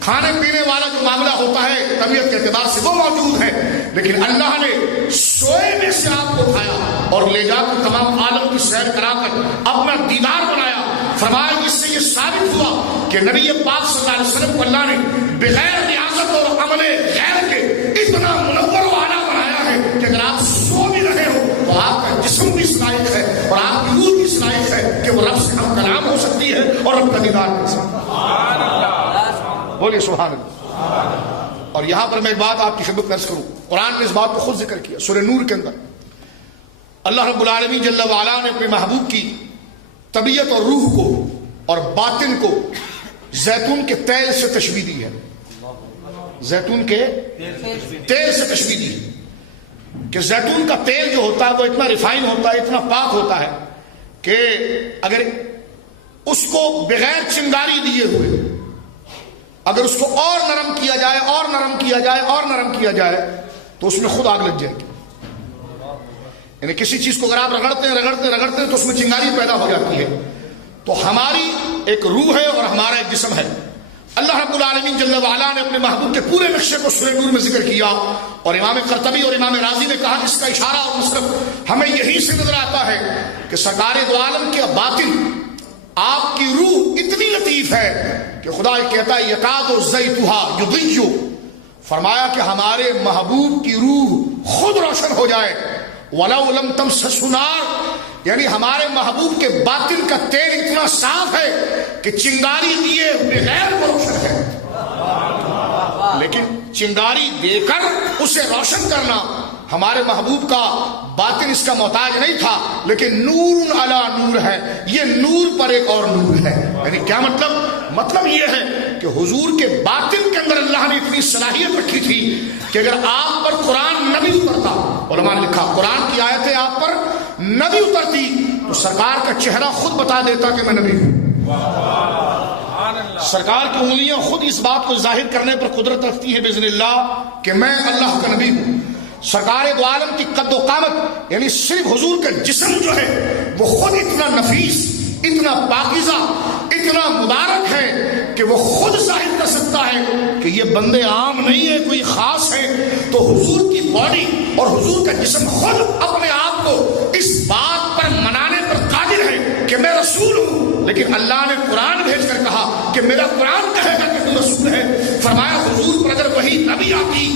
کھانے پینے والا جو معاملہ ہوتا ہے طبیعت کے اعتبار سے وہ موجود ہے, لیکن اللہ نے سوئے میں سے آپ کو اٹھایا اور لے جا کر تمام عالم کی سیر کرا کر اپنا دیدار بنایا. فرمایا اس سے یہ ثابت ہوا کہ نبی پاک صلی اللہ علیہ وسلم کو اللہ نے بغیر ریاضت اور عمل غیر کے اتنا منور و اعلیٰ بنایا ہے کہ اگر آپ سو بھی رہے ہو تو آپ کا جسم بھی صلاحیت ہے اور آپ کی روح بھی صلاحیت ہے کہ وہ رب سے ہم کلام ہو سکتی ہے اور رب کا دیدار کر سکتی ہے. بولے سبحان اللہ۔ اور یہاں پر میں ایک بات آپ کی خدمت میں عرض کروں، قرآن نے اس بات کو خود ذکر کیا سورہ نور کے اندر۔ اللہ رب العالمین جل وعلا نے اپنے محبوب کی طبیعت اور روح کو اور باطن کو زیتون کے تیل سے تشبیہ دی ہے، زیتون کے تیل سے تشبیہ دی ہے کہ زیتون کا تیل جو ہوتا ہے وہ اتنا ریفائن ہوتا ہے، اتنا پاک ہوتا ہے کہ اگر اس کو بغیر چنگاری دیے ہوئے اگر اس کو اور نرم کیا جائے اور نرم کیا جائے اور نرم کیا جائے تو اس میں خود آگ لگ جائے گی۔ یعنی کسی چیز کو اگر آپ رگڑتے ہیں تو اس میں چنگاری پیدا ہو جاتی ہے۔ تو ہماری ایک روح ہے اور ہمارا ایک جسم ہے۔ اللہ رب العالمین جل وعلا نے اپنے محبوب کے پورے نقشے کو سورہ نور میں ذکر کیا، اور امام قرطبی اور امام رازی نے کہا اس کا اشارہ اور مصرف ہمیں یہی سے نظر آتا ہے کہ سرکار دو عالم کے باطن آپ کی روح اتنی لطیف ہے کہ خدا کہتا ہے یکاد زیتھا یضیء، فرمایا کہ ہمارے محبوب کی روح خود روشن ہو جائے، ولو لم تمسسہ نار، یعنی ہمارے محبوب کے باطن کا تیل اتنا صاف ہے کہ چنگاری دیے بغیر وہ روشن ہے، لیکن چنگاری دے کر اسے روشن کرنا ہمارے محبوب کا باطن اس کا محتاج نہیں تھا، لیکن نور علی نور ہے، یہ نور پر ایک اور نور ہے۔ یعنی کیا مطلب یہ ہے کہ حضور کے باطن کے اندر اللہ نے اتنی صلاحیت رکھی تھی کہ اگر آپ پر قرآن نبی اترتا، علماء نے لکھا قرآن کی آیتیں آپ پر نبی اترتی تو سرکار کا چہرہ خود بتا دیتا کہ میں نبی ہوں۔ سرکار کی انگلیاں خود اس بات کو ظاہر کرنے پر قدرت رکھتی ہے باذن اللہ کہ میں اللہ کا نبی ہوں۔ سرکار دو عالم کی قد و قامت، یعنی صرف حضور کا جسم جو ہے وہ خود اتنا نفیس، اتنا پاکیزہ، اتنا مبارک ہے کہ وہ خود ظاہر کر سکتا ہے کہ یہ بندے عام نہیں ہے، کوئی خاص ہے۔ تو حضور کی باڈی اور حضور کا جسم خود اپنے آپ کو اس بات پر منانے پر قادر ہے کہ میں رسول ہوں، لیکن اللہ نے قرآن بھیج کر کہا کہ میرا قرآن کہے گا کہ تو رسول ہے۔ فرمایا حضور پر اگر وہی نبی آتی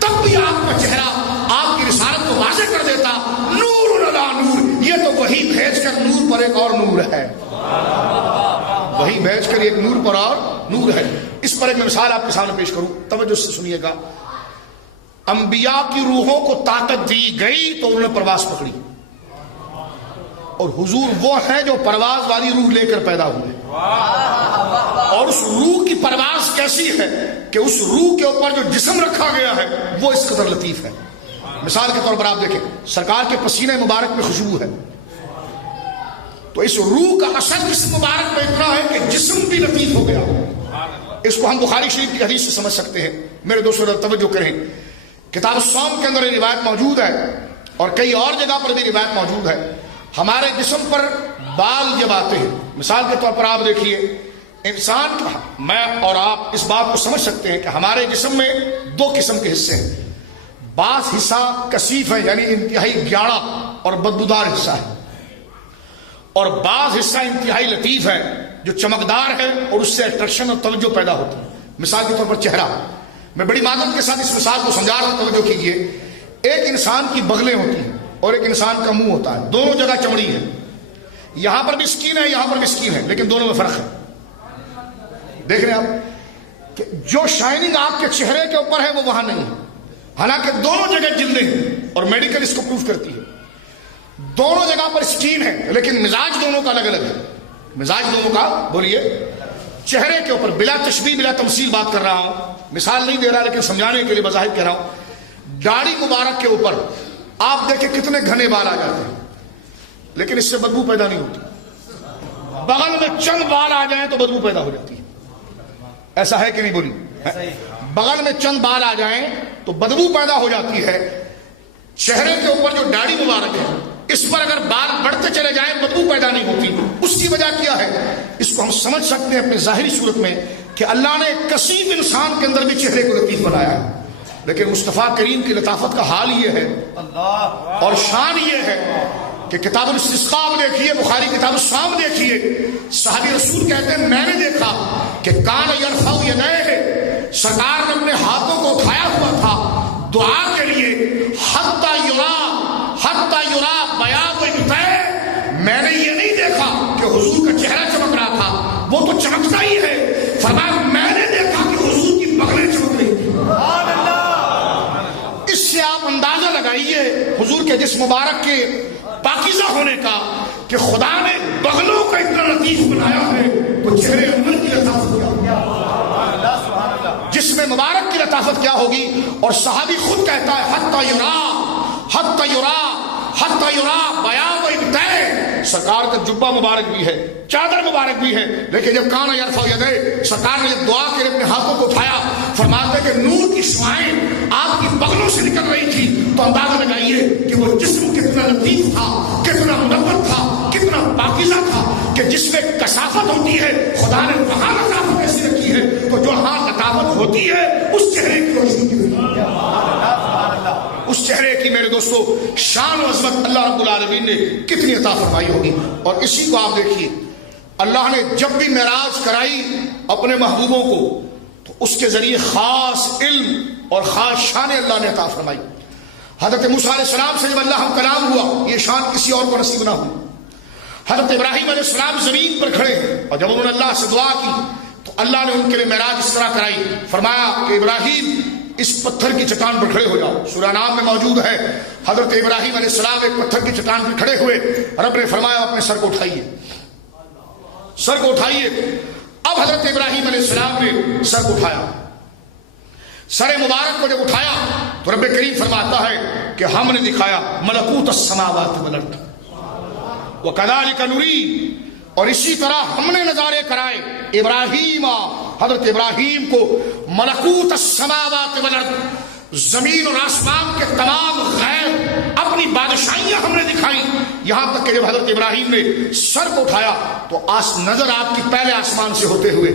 تب بھی آپ کا چہرہ آپ کی رسالت کو واضح کر دیتا، نور علی نور، یہ تو وہی بھیج کر نور پر ایک اور نور ہے، وہی بھیج کر ایک نور پر اور نور ہے۔ اس پر ایک مثال آپ کے سامنے پیش کروں، توجہ سے سنیے گا۔ انبیاء کی روحوں کو طاقت دی گئی تو انہوں نے پرواز پکڑی، اور حضور وہ ہیں جو پرواز والی روح لے کر پیدا ہوئے، اور اس روح کی پرواز کیسی ہے کہ اس روح کے اوپر جو جسم رکھا گیا ہے وہ اس قدر لطیف ہے۔ مثال کے طور پر آپ دیکھیں سرکار کے پسینے مبارک میں خوشبو ہے، تو اس روح کا اثر جسم مبارک میں اتنا ہے کہ جسم بھی لطیف ہو گیا۔ اس کو ہم بخاری شریف کی حدیث سے سمجھ سکتے ہیں۔ میرے دوستوں توجہ کریں، کتاب الصوم کے اندر یہ روایت موجود ہے اور کئی اور جگہ پر بھی روایت موجود ہے۔ ہمارے جسم پر بال جب آتے ہیں، مثال کے طور پر آپ دیکھیے انسان کا، میں اور آپ اس بات کو سمجھ سکتے ہیں کہ ہمارے جسم میں دو قسم کے حصے ہیں۔ بعض حصہ کثیف ہے، یعنی انتہائی گیاڑا اور بدبودار حصہ ہے، اور بعض حصہ انتہائی لطیف ہے جو چمکدار ہے اور اس سے اٹریکشن اور توجہ پیدا ہوتی ہے۔ مثال کے طور پر چہرہ، میں بڑی معذرت کے ساتھ اس مثال کو سمجھا رہا ہوں، توجہ کیجیے۔ ایک انسان کی بغلیں ہوتی ہیں اور ایک انسان کا منہ ہوتا ہے، دونوں جگہ چمڑی ہے، یہاں پر بھی سکین ہے یہاں پر بھی سکین ہے، لیکن دونوں میں فرق ہے۔ دیکھ رہے ہیں آپ کہ جو شائننگ آپ کے چہرے کے اوپر ہے وہ وہاں نہیں ہے، حالانکہ دونوں جگہ جلدیں ہیں اور میڈیکل اس کو پروف کرتی ہے، دونوں جگہ پر سکین ہے، لیکن مزاج دونوں کا الگ الگ ہے۔ مزاج دونوں کا بولیے، چہرے کے اوپر بلا تشبیہ بلا تمثیل بات کر رہا ہوں، مثال نہیں دے رہا لیکن سمجھانے کے لیے بظاہر کہہ رہا ہوں۔ داڑھی مبارک کے اوپر آپ دیکھیں کتنے گھنے بال آ جاتے ہیں، لیکن اس سے بدبو پیدا نہیں ہوتی۔ بغل میں چند بال آ جائیں تو بدبو پیدا ہو جاتی ہے، ایسا ہے کہ نہیں بولی؟ بغل میں چند بال آ جائیں تو بدبو پیدا ہو جاتی ہے۔ چہرے کے اوپر جو داڑھی مبارک ہے اس پر اگر بال بڑھتے چلے جائیں بدبو پیدا نہیں ہوتی۔ اس کی وجہ کیا ہے؟ اس کو ہم سمجھ سکتے ہیں اپنی ظاہری صورت میں کہ اللہ نے کثیف انسان کے اندر بھی چہرے کو لطیف بنایا ہے، لیکن مصطفیٰ کریم کی لطافت کا حال یہ ہے اور شان یہ ہے کہ کتاب الاستسقاء دیکھیے، بخاری کتاب الصوم دیکھیے، صحابی رسول کہتے ہیں میں نے دیکھا کہ کان یرفع یدیہ، سرکار نے اپنے ہاتھوں کو اٹھایا ہوا تھا دعا کے لیے، حتی یرا بیاض ابطیہ، میں نے یہ نہیں دیکھا کہ حضور کا چہرہ چمک رہا تھا، وہ تو چمکتا ہی ہے۔ فرمایا میں نے دیکھا کہ حضور لگائیے حضور کے جسم مبارک کے پاکیزہ ہونے کا کہ خدا نے بغلوں کو اتنا لطیف بنایا ہے تو چہرے انور کی لطافت کیا ہوگی، جسم مبارک کی لطافت کیا ہوگی۔ اور صحابی خود کہتا ہے حتی یرا بیاض ابطیہ، سرکار کا جبہ مبارک بھی ہے، چادر مبارک بھی ہے، لیکن جب کان یرفع یدیہ، سرکار نے جب دعا کے اپنے ہاتھوں کو اٹھایا، فرماتے کہ نور کی شعاعیں آپ کی بغلوں سے نکل رہی تھی، تو اندازہ لگائیے کہ وہ جسم کتنا لطیف تھا، کتنا منور تھا، کتنا پاکیزہ تھا کہ جس میں کثافت ہوتی ہے خدا نے وہاں لطافت ایسی رکھی ہے، تو جو ہاں لطافت ہوتی ہے اس چہرے کی روشنی کی، اس چہرے کی میرے دوستو شان و عظمت اللہ رب العالمین نے کتنی عطا فرمائی ہوگی۔ اور اسی کو آپ دیکھیے، اللہ نے جب بھی معراج کرائی اپنے محبوبوں کو تو اس کے ذریعے خاص علم اور خاص شان اللہ نے عطا فرمائی۔ حضرت موسیٰ علیہ السلام سے جب اللہ کلام ہوا، یہ شان کسی اور کو نصیب نہ ہوئی۔ حضرت ابراہیم علیہ السلام زمین پر کھڑے اور جب انہوں نے اللہ سے دعا کی تو اللہ نے ان کے لیے معراج اس طرح کرائی، فرمایا کہ ابراہیم اس پتھر کی چٹان پر کھڑے ہو جاؤ۔ سورہ نام میں موجود ہے، حضرت ابراہیم علیہ السلام ایک پتھر کی چٹان پر کھڑے ہوئے، رب نے فرمایا اپنے سر کو اٹھائیے، سر کو اٹھائیے۔ اب حضرت ابراہیم علیہ السلام نے سر کو اٹھایا، سر مبارک کو جب اٹھایا تو رب کریم فرماتا ہے کہ ہم نے دکھایا ملکوت السماوات والارض وکذالک نری، اور اسی طرح ہم نے نظارے کرائے ابراہیم، حضرت ابراہیم کو ملکوت السماوات والارض، زمین اور آسمان کے تمام غیب اپنی بادشاہیاں ہم نے دکھائی، یہاں تک کہ جب حضرت ابراہیم نے سر کو اٹھایا تو نظر آپ کی پہلے آسمان سے ہوتے ہوئے،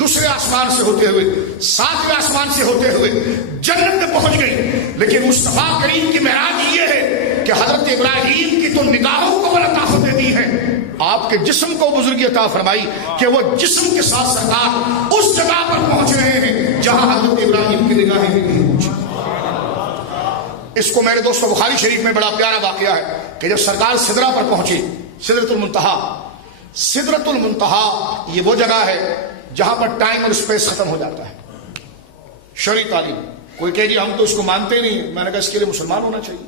دوسرے آسمان سے ہوتے ہوئے، ساتویں آسمان سے ہوتے ہوئے جنت میں پہنچ گئی۔ لیکن مصطفیٰ کریم کی معراج یہ ہے کہ حضرت ابراہیم کی تو نگاہوں کو لطافت دے دی ہے، آپ کے جسم کو بزرگی عطا فرمائی کہ وہ جسم کے ساتھ سرکار اس جگہ پر پہنچ رہے ہیں جہاں حضرت ابراہیم کی نگاہیں بھی نہیں پہنچی۔ اس کو میرے دوستو بخاری شریف میں بڑا پیارا واقعہ ہے کہ جب سرکار سدرہ پر پہنچے، سدرۃ المنتہا، سدرۃ المنتہا یہ وہ جگہ ہے جہاں پر ٹائم اور اسپیس ختم ہو جاتا ہے۔ شرعی تعلیم، کوئی کہے جی ہم تو اس کو مانتے نہیں، میں نے کہا اس کے لیے مسلمان ہونا چاہیے۔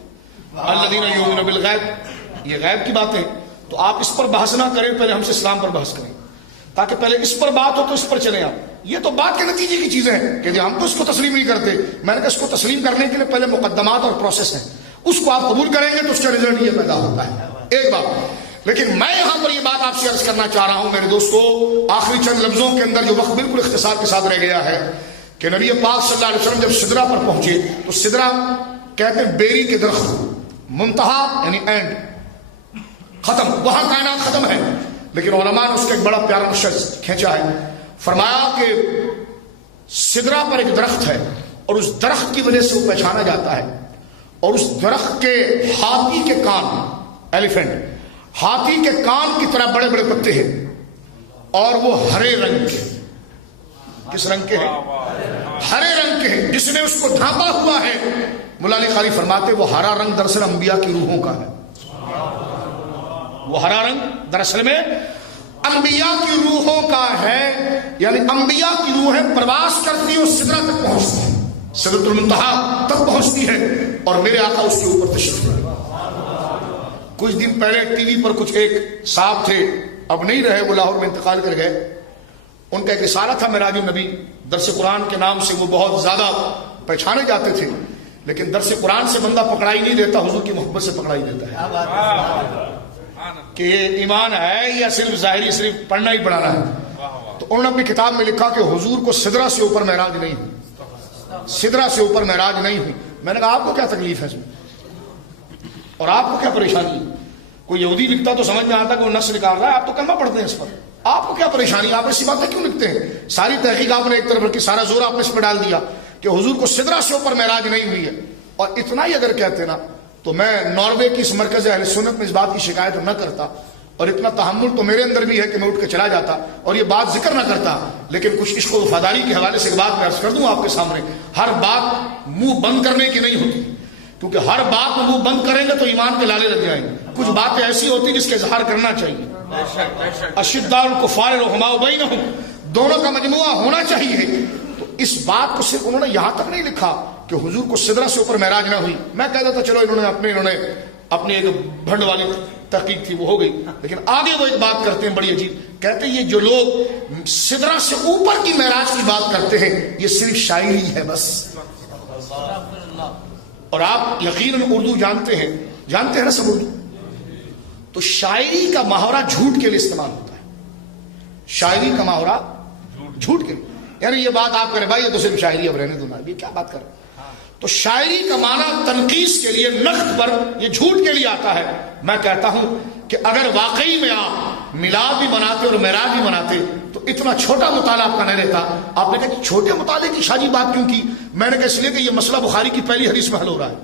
الذین یؤمنون بالغیب، یہ غیب کی باتیں، تو آپ اس پر بحث نہ کریں، پہلے ہم سے اسلام پر بحث کریں، تاکہ پہلے اس پر بات ہو تو اس پر چلیں آپ۔ یہ تو بات کے نتیجے کی چیزیں ہیں کہ ہم تو اس کو تسلیم نہیں کرتے، میں نے کہا اس کو تسلیم کرنے کے لیے پہلے مقدمات اور پروسیس ہیں، اس کو آپ قبول کریں گے تو اس کا رزلٹ یہ پیدا ہوتا ہے۔ ایک بات، لیکن میں یہاں پر یہ بات آپ سے عرض کرنا چاہ رہا ہوں میرے دوستو، آخری چند لفظوں کے اندر جو وقت بالکل اختصار کے ساتھ رہ گیا ہے، کہ نبی پاک صلی اللہ علیہ وسلم جب سدرہ پر پہنچے تو سدرہ کہتے ہیں بیری کے درخت، منتہا یعنی اینڈ، ختم، وہاں کائنات ختم ہے، لیکن علماء نے اس کا ایک بڑا پیارا نقشہ کھینچا ہے، فرمایا کہ سدرہ پر ایک درخت ہے اور اس درخت کی وجہ سے وہ پہچانا جاتا ہے، اور اس درخت کے ہاتھی کے کان، ایلیفینٹ، ہاتھی کے کان کی طرح بڑے بڑے پتے ہیں، اور وہ ہرے رنگ کے، کس رنگ کے ہیں؟ ہرے رنگ کے ہیں، جس نے اس کو ڈھانپا ہوا ہے، مولا علی قاری فرماتے وہ ہرا رنگ دراصل انبیاء کی روحوں کا ہے، وہ ہرا رنگ دراصل میں انبیاء کی روحوں کا ہے، یعنی انبیاء کی روحیں پرواز کرتی ہیں اور سدرہ تک پہنچتی ہیں، سدرۃ المنتہا تک پہنچتی ہے، اور میرے آقا اس کے اوپر تشریف لائے۔ کچھ دن پہلے ٹی وی پر کچھ ایک صاحب تھے، اب نہیں رہے، وہ لاہور میں انتقال کر گئے، ان کا ایک رسالہ تھا معراج النبی، درس قرآن کے نام سے وہ بہت زیادہ پہچانے جاتے تھے، لیکن درس قرآن سے بندہ پکڑائی نہیں دیتا، حضور کی محبت سے پکڑائی دیتا ہے کہ یہ ایمان ہے یا صرف ظاہری صرف پڑھنا ہی پڑھانا ہے۔ تو انہوں نے اپنی کتاب میں لکھا کہ حضور کو سدرہ سے اوپر معراج نہیں ہوئی، سدرہ سے اوپر معراج نہیں ہوئی۔ میں نے کہا آپ کو کیا تکلیف ہے اس میں، اور آپ کو کیا پریشانی؟ کوئی یہودی لکھتا تو سمجھ میں آتا کہ وہ نص نکال رہا ہے، آپ تو کلمہ پڑھتے ہیں اس پر، آپ کو کیا پریشانی؟ آپ ایسی باتیں کیوں لکھتے ہیں؟ ساری تحقیق آپ نے ایک طرف رکھی، سارا زور آپ نے اس پہ ڈال دیا کہ حضور کو سدرہ سے اوپر معراج نہیں ہوئی ہے۔ اور اتنا ہی اگر کہتے نا تو میں ناروے کی اس مرکز اہل سنت میں اس بات کی شکایت نہ کرتا، اور اتنا تحمل تو میرے اندر بھی ہے کہ میں اٹھ کے چلا جاتا اور یہ بات ذکر نہ کرتا، لیکن کچھ عشق و وفاداری کے حوالے سے ایک بات میں عرض کر دوں آپ کے سامنے، ہر بات منہ بند کرنے کی نہیں ہوتی، کیونکہ ہر بات میں منہ بند کریں گے تو ایمان کے لالے لگ جائیں گے۔ کچھ باتیں ایسی ہوتی جس کے اظہار کرنا چاہیے، اشداء الکفار رحماء بینہم، دونوں کا مجموعہ ہونا چاہیے۔ تو اس بات کو صرف انہوں نے یہاں تک نہیں لکھا کہ حضور کو سدرہ سے اوپر معراج نہ ہوئی، میں کہتا تھا چلو انہوں نے اپنی ایک بھنڈ والی تحقیق تھی وہ ہو گئی، لیکن آگے وہ ایک بات کرتے ہیں بڑی عجیب، کہتے ہیں یہ جو لوگ سدرہ سے اوپر کی معراج کی بات کرتے ہیں یہ صرف شاعری ہے بس. اور آپ یقیناً اردو جانتے ہیں نا سب اردو، تو شاعری کا محاورہ جھوٹ کے لیے استعمال ہوتا ہے. شاعری کا محاورہ جھوٹ کے لیے، یعنی یہ بات آپ کریں بھائی یہ تو صرف شاعری، اب رہنے دو نا، یہ کیا بات کر رہے ہیں. تو شاعری کا معنی تنقیص کے لیے، نقد پر، یہ جھوٹ کے لیے آتا ہے. میں کہتا ہوں کہ اگر واقعی میں آپ میلاد بھی مناتے اور معراج بھی مناتے تو اتنا چھوٹا مطالعہ آپ کا نہیں رہتا. آپ نے کہا کہ چھوٹے مطالعے کی شاجی بات کیوں کی؟ میں نے کہا اس لیے کہ یہ مسئلہ بخاری کی پہلی حدیث میں حل ہو رہا ہے.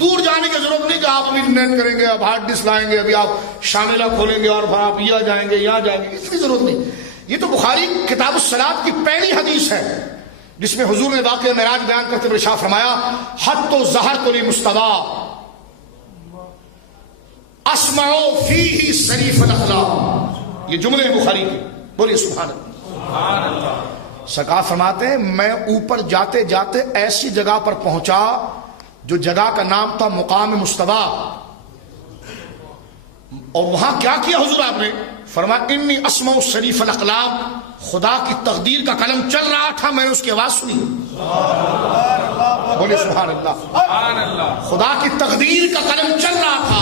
دور جانے کی ضرورت نہیں کہ آپ نیٹ کریں گے، اب ہارڈ ڈسک لائیں گے، ابھی آپ شاملہ کھولیں گے اور پھر آپ یہاں جائیں گے یہاں جائیں گے، اتنی ضرورت نہیں. یہ تو بخاری کتاب الصلاۃ کی پہلی حدیث ہے جس میں حضور نے واقعہ معراج بیان کرتے ہوئے ارشاد فرمایا حت و ظہرت لمصطفیٰ اسمع فیہ شریف الاخلاق. یہ جملے ہیں بخاری کے، بولیے سبحان اللہ. سرکار فرماتے ہیں میں اوپر جاتے جاتے ایسی جگہ پر پہنچا جو جگہ کا نام تھا مقام مصطفیٰ، اور وہاں کیا کیا حضور آپ نے؟ فرمایا انی اسمع شریف الاقلام، خدا کی تقدیر کا قلم چل رہا تھا، میں نے اس کی آواز سنی. بولے سبحان اللہ. خدا کی تقدیر کا قلم چل رہا تھا،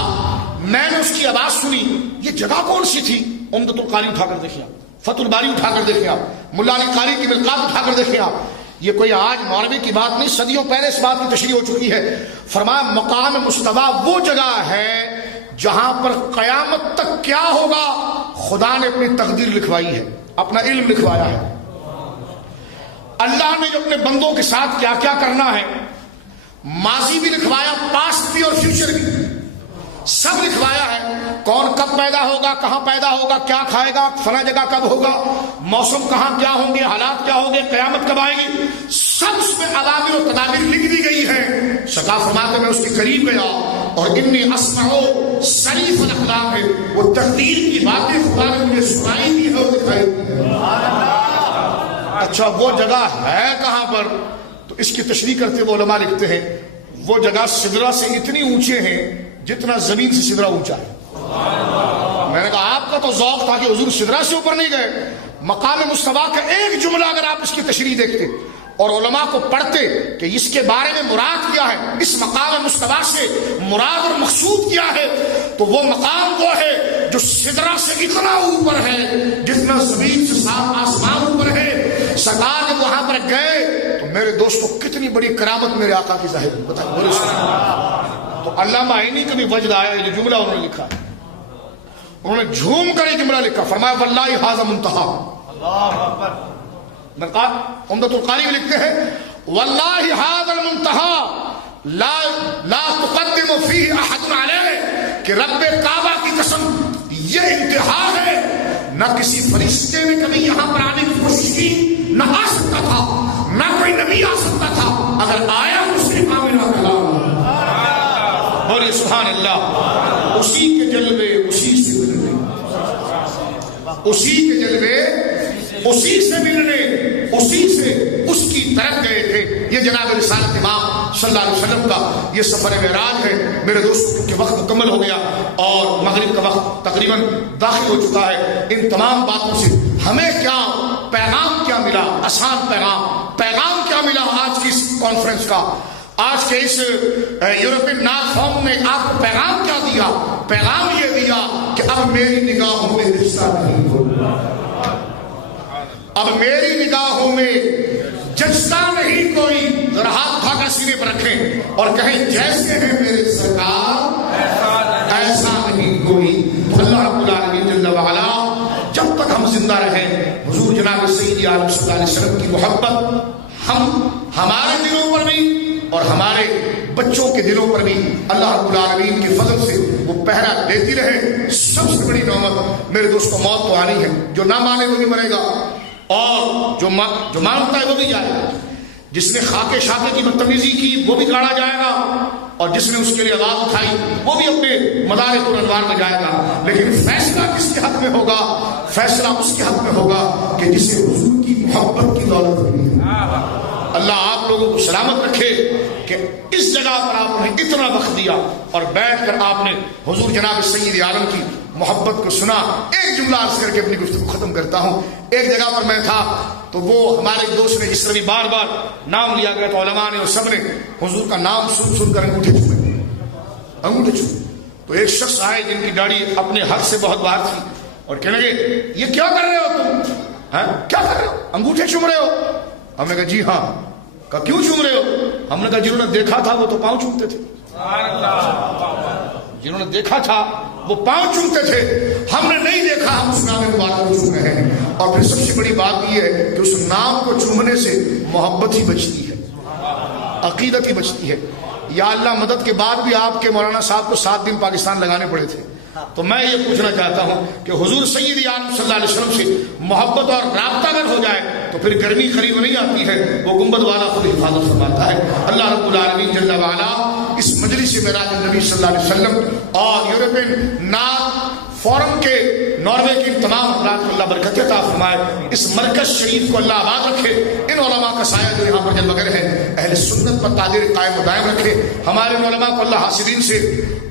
میں نے اس کی آواز سنی. یہ جگہ کون سی تھی؟ عمدۃ القاری اٹھا کر دیکھیں آپ، فتح الباری اٹھا کر دیکھیں آپ، ملا علی قاری کی ملکات اٹھا کر دیکھیں آپ. یہ کوئی آج مولوی کی بات نہیں، صدیوں پہلے اس بات کی تشریح ہو چکی ہے. فرمایا مقام مصطفیٰ وہ جگہ ہے جہاں پر قیامت تک کیا ہوگا خدا نے اپنی تقدیر لکھوائی ہے، اپنا علم لکھوایا ہے. اللہ نے جو اپنے بندوں کے ساتھ کیا کیا کرنا ہے، ماضی بھی لکھوایا، پاسٹ بھی اور فیوچر بھی، سب لکھوایا ہے. کون کب پیدا ہوگا، کہاں پیدا ہوگا، کیا کھائے گا، فلاں جگہ کب ہوگا، موسم کہاں کیا ہوں گے، حالات کیا ہوں گے، قیامت کب آئے گی، سب اس میں عوامل و تدابیر لکھ دی گئی ہیں. سرکار فرماتے میں اس کے قریب گیا اور انی اسمع شریف الاقلام ہے، وہ تقدیر کی باتیں خدا نے مجھے سنائی دی ہے اور دکھائی دی. اچھا وہ جگہ ہے کہاں پر؟ تو اس کی تشریح کرتے ہوئے علماء لکھتے ہیں وہ جگہ سدرہ سے اتنی اونچے ہیں جتنا زمین سے سدرہ اونچا ہے. میں نے کہا آپ کا تو ذوق تھا کہ حضور سدرہ سے اوپر نہیں گئے. مقام مصطفیٰ کا ایک جملہ اگر آپ اس کی تشریح دیکھتے اور علماء کو پڑھتے کہ اس کے بارے میں مراد کیا ہے، اس مقام مصطفیٰ سے مراد اور مقصود کیا ہے، تو وہ مقام وہ ہے جو سدرہ سے اتنا اوپر ہے جتنا زمین سے سات آسمان اوپر ہے. سرکار جب وہاں پر گئے تو میرے دوستوں کتنی بڑی کرامت میرے آقا کی ظاہر ہوئی. بتائیں. تو علامہ عینی کا بھی وجد آیا، یہ جملہ انہوں نے لکھا، انہوں نے جھوم کر یہ جملہ لکھا، فرمایا واللہ ھذا منتہا. اللہ اکبر. عمدۃ القاری میں لکھتے ہیں واللہ ھذا المنتہا لا تقدم فیہ احد علیہ، کہ رب کعبہ کی قسم یہ انتہا ہے، نہ کسی فرشتے نے کبھی یہاں پر آنے کی کوشش کی، نہ آ سکتا تھا، نہ کوئی نبی آ سکتا تھا، اگر آیا تو صرف آمنہ کلام. بولیے سبحان اللہ. اسی کے جلوے اسی سے ملنے، اسی کے جلوے اسی سے ملنے، اسی سے اس کی طرف گئے تھے. یہ جناب رسالت امام صلی اللہ علیہ وسلم کا یہ سفر معراج ہے. میرے دوستوں کے وقت مکمل ہو گیا اور مغرب کا وقت تقریباً داخل ہو چکا ہے. ان تمام باتوں سے ہمیں کیا پیغام کیا ملا؟ آسان پیغام کیا ملا آج کی اس کانفرنس کا؟ آج کے اس یورپین ناز فارم نے آپ کو پیغام کیا دیا؟ پیغام یہ دیا کہ اب میری نگاہوں میں رشتہ نہیں ہوگا، اب میری نگاہوں میں جچتا نہیں کوئی. ذرا ہاتھ اٹھا کر سینے پر رکھیں اور کہیں جیسے ہیں میرے سرکار ایسا نہیں کوئی. تو اللہ رب العالمین جل وعلا جب تک ہم زندہ رہیں حضور جناب سیدی عالم صلی اللہ علیہ وسلم کی محبت ہمارے دلوں پر بھی اور ہمارے بچوں کے دلوں پر بھی اللہ رب العالمین کے فضل سے وہ پہرا دیتی رہے. سب سے بڑی نعمت میرے دوستوں موت تو آنی ہے، جو نہ مانے وہ بھی مرے گا اور جو مانتا ہے وہ بھی جائے گا. جس نے خاکے شاکے کی بدتمیزی کی وہ بھی گاڑا جائے گا اور جس نے اس کے لیے آواز اٹھائی وہ بھی اپنے مدارک الانوار میں جائے گا. لیکن فیصلہ کس کے حق میں ہوگا؟ فیصلہ اس کے حق میں ہوگا کہ جسے حضور کی محبت کی دولت ملی ہے. اللہ آپ آپ لوگوں کو سلامت رکھے کہ اس جگہ پر آپ نے اتنا وقت دیا اور بیٹھ کر آپ نے حضور جناب سید عالم کی محبت کو سنا. ایک جملہ عرض کر کے اپنی گفتگو ختم کرتا ہوں. ایک جگہ پر میں تھا تو وہ ہمارے دوست نے جس طرح بار بار نام لیا گیا تو علماء نے اور سب نے حضور کا نام سن کر انگوٹھے چھوئے. تو ایک شخص آئے جن کی داڑھی اپنے حد سے بہت باہر تھی اور کہنے لگے یہ کیا کر رہے ہو تم؟ کیا کر رہے ہو؟ انگوٹھے چوم رہے ہو؟ ہم نے کہا جی ہاں. کہا کیوں چوم رہے ہو؟ ہم نے کہا جنہوں نے دیکھا تھا وہ تو پاؤں چومتے تھے. جنہوں نے دیکھا تھا وہ پاؤں چومتے تھے, ہم نے نہیں دیکھا, ہم اس نام مبارک کو چوم رہے ہیں. اور پھر سب سے بڑی بات یہ ہے کہ اس نام کو چومنے سے محبت ہی بچتی ہے, عقیدت ہی بچتی ہے. یا اللہ مدد کے بعد بھی آپ کے مولانا صاحب کو 7 دن پاکستان لگانے پڑے تھے. تو میں یہ پوچھنا چاہتا ہوں کہ حضور سید عالم صلی اللہ علیہ وسلم سے محبت اور رابطہ اگر ہو جائے تو پھر گرمی قریب نہیں آتی ہے, وہ گنبد والا خود حفاظت فرماتا ہے. اللہ رب العالمین جل وعلا اس مجلس معراج النبی صلی اللہ علیہ وسلم اور یورپین نعت فورم کے ناروے کے تمام افراد کو اللہ برکت عطا فرمائے. اس مرکز شریف کو اللہ آباد رکھے. ان علماء کا سایہ جو یہاں پر جلوہ گر ہے اہل سنت پر قادر قائم و دائم رکھے. ہمارے علماء کو اللہ حاسدین سے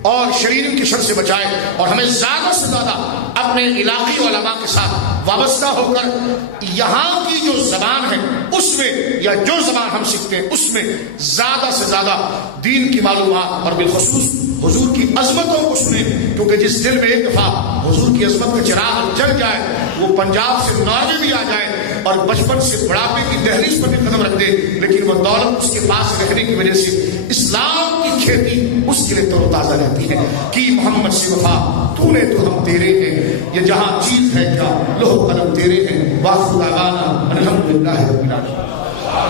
اور شریرین کی شر سے بچائے اور ہمیں زیادہ سے زیادہ اپنے علاقی علماء کے ساتھ وابستہ ہو کر یہاں کی جو زبان ہے اس میں یا جو زبان ہم سیکھتے ہیں اس میں زیادہ سے زیادہ دین کی معلومات اور بالخصوص حضور کی عظمتوں کو سنیں. کیونکہ جس دل میں ایک دفعہ حضور کی عظمت کا چراغ جل جائے وہ پنجاب سے ناروے بھی آ جائے اور بچپن سے بڑھاپے کی دہلیز پر بھی قدم رکھ دے, لیکن وہ دولت اس کے پاس رہنے کی وجہ سے اسلام کی کھیتی اس کے لیے تر و تازہ رہتی ہے. کہ محمد سے وفا تو نے تو ہم تیرے ہیں, یہ جہاں چیز ہے کیا لوہ قلم تیرے ہیں. واخر دعوانا الحمدللہ رب العالمین.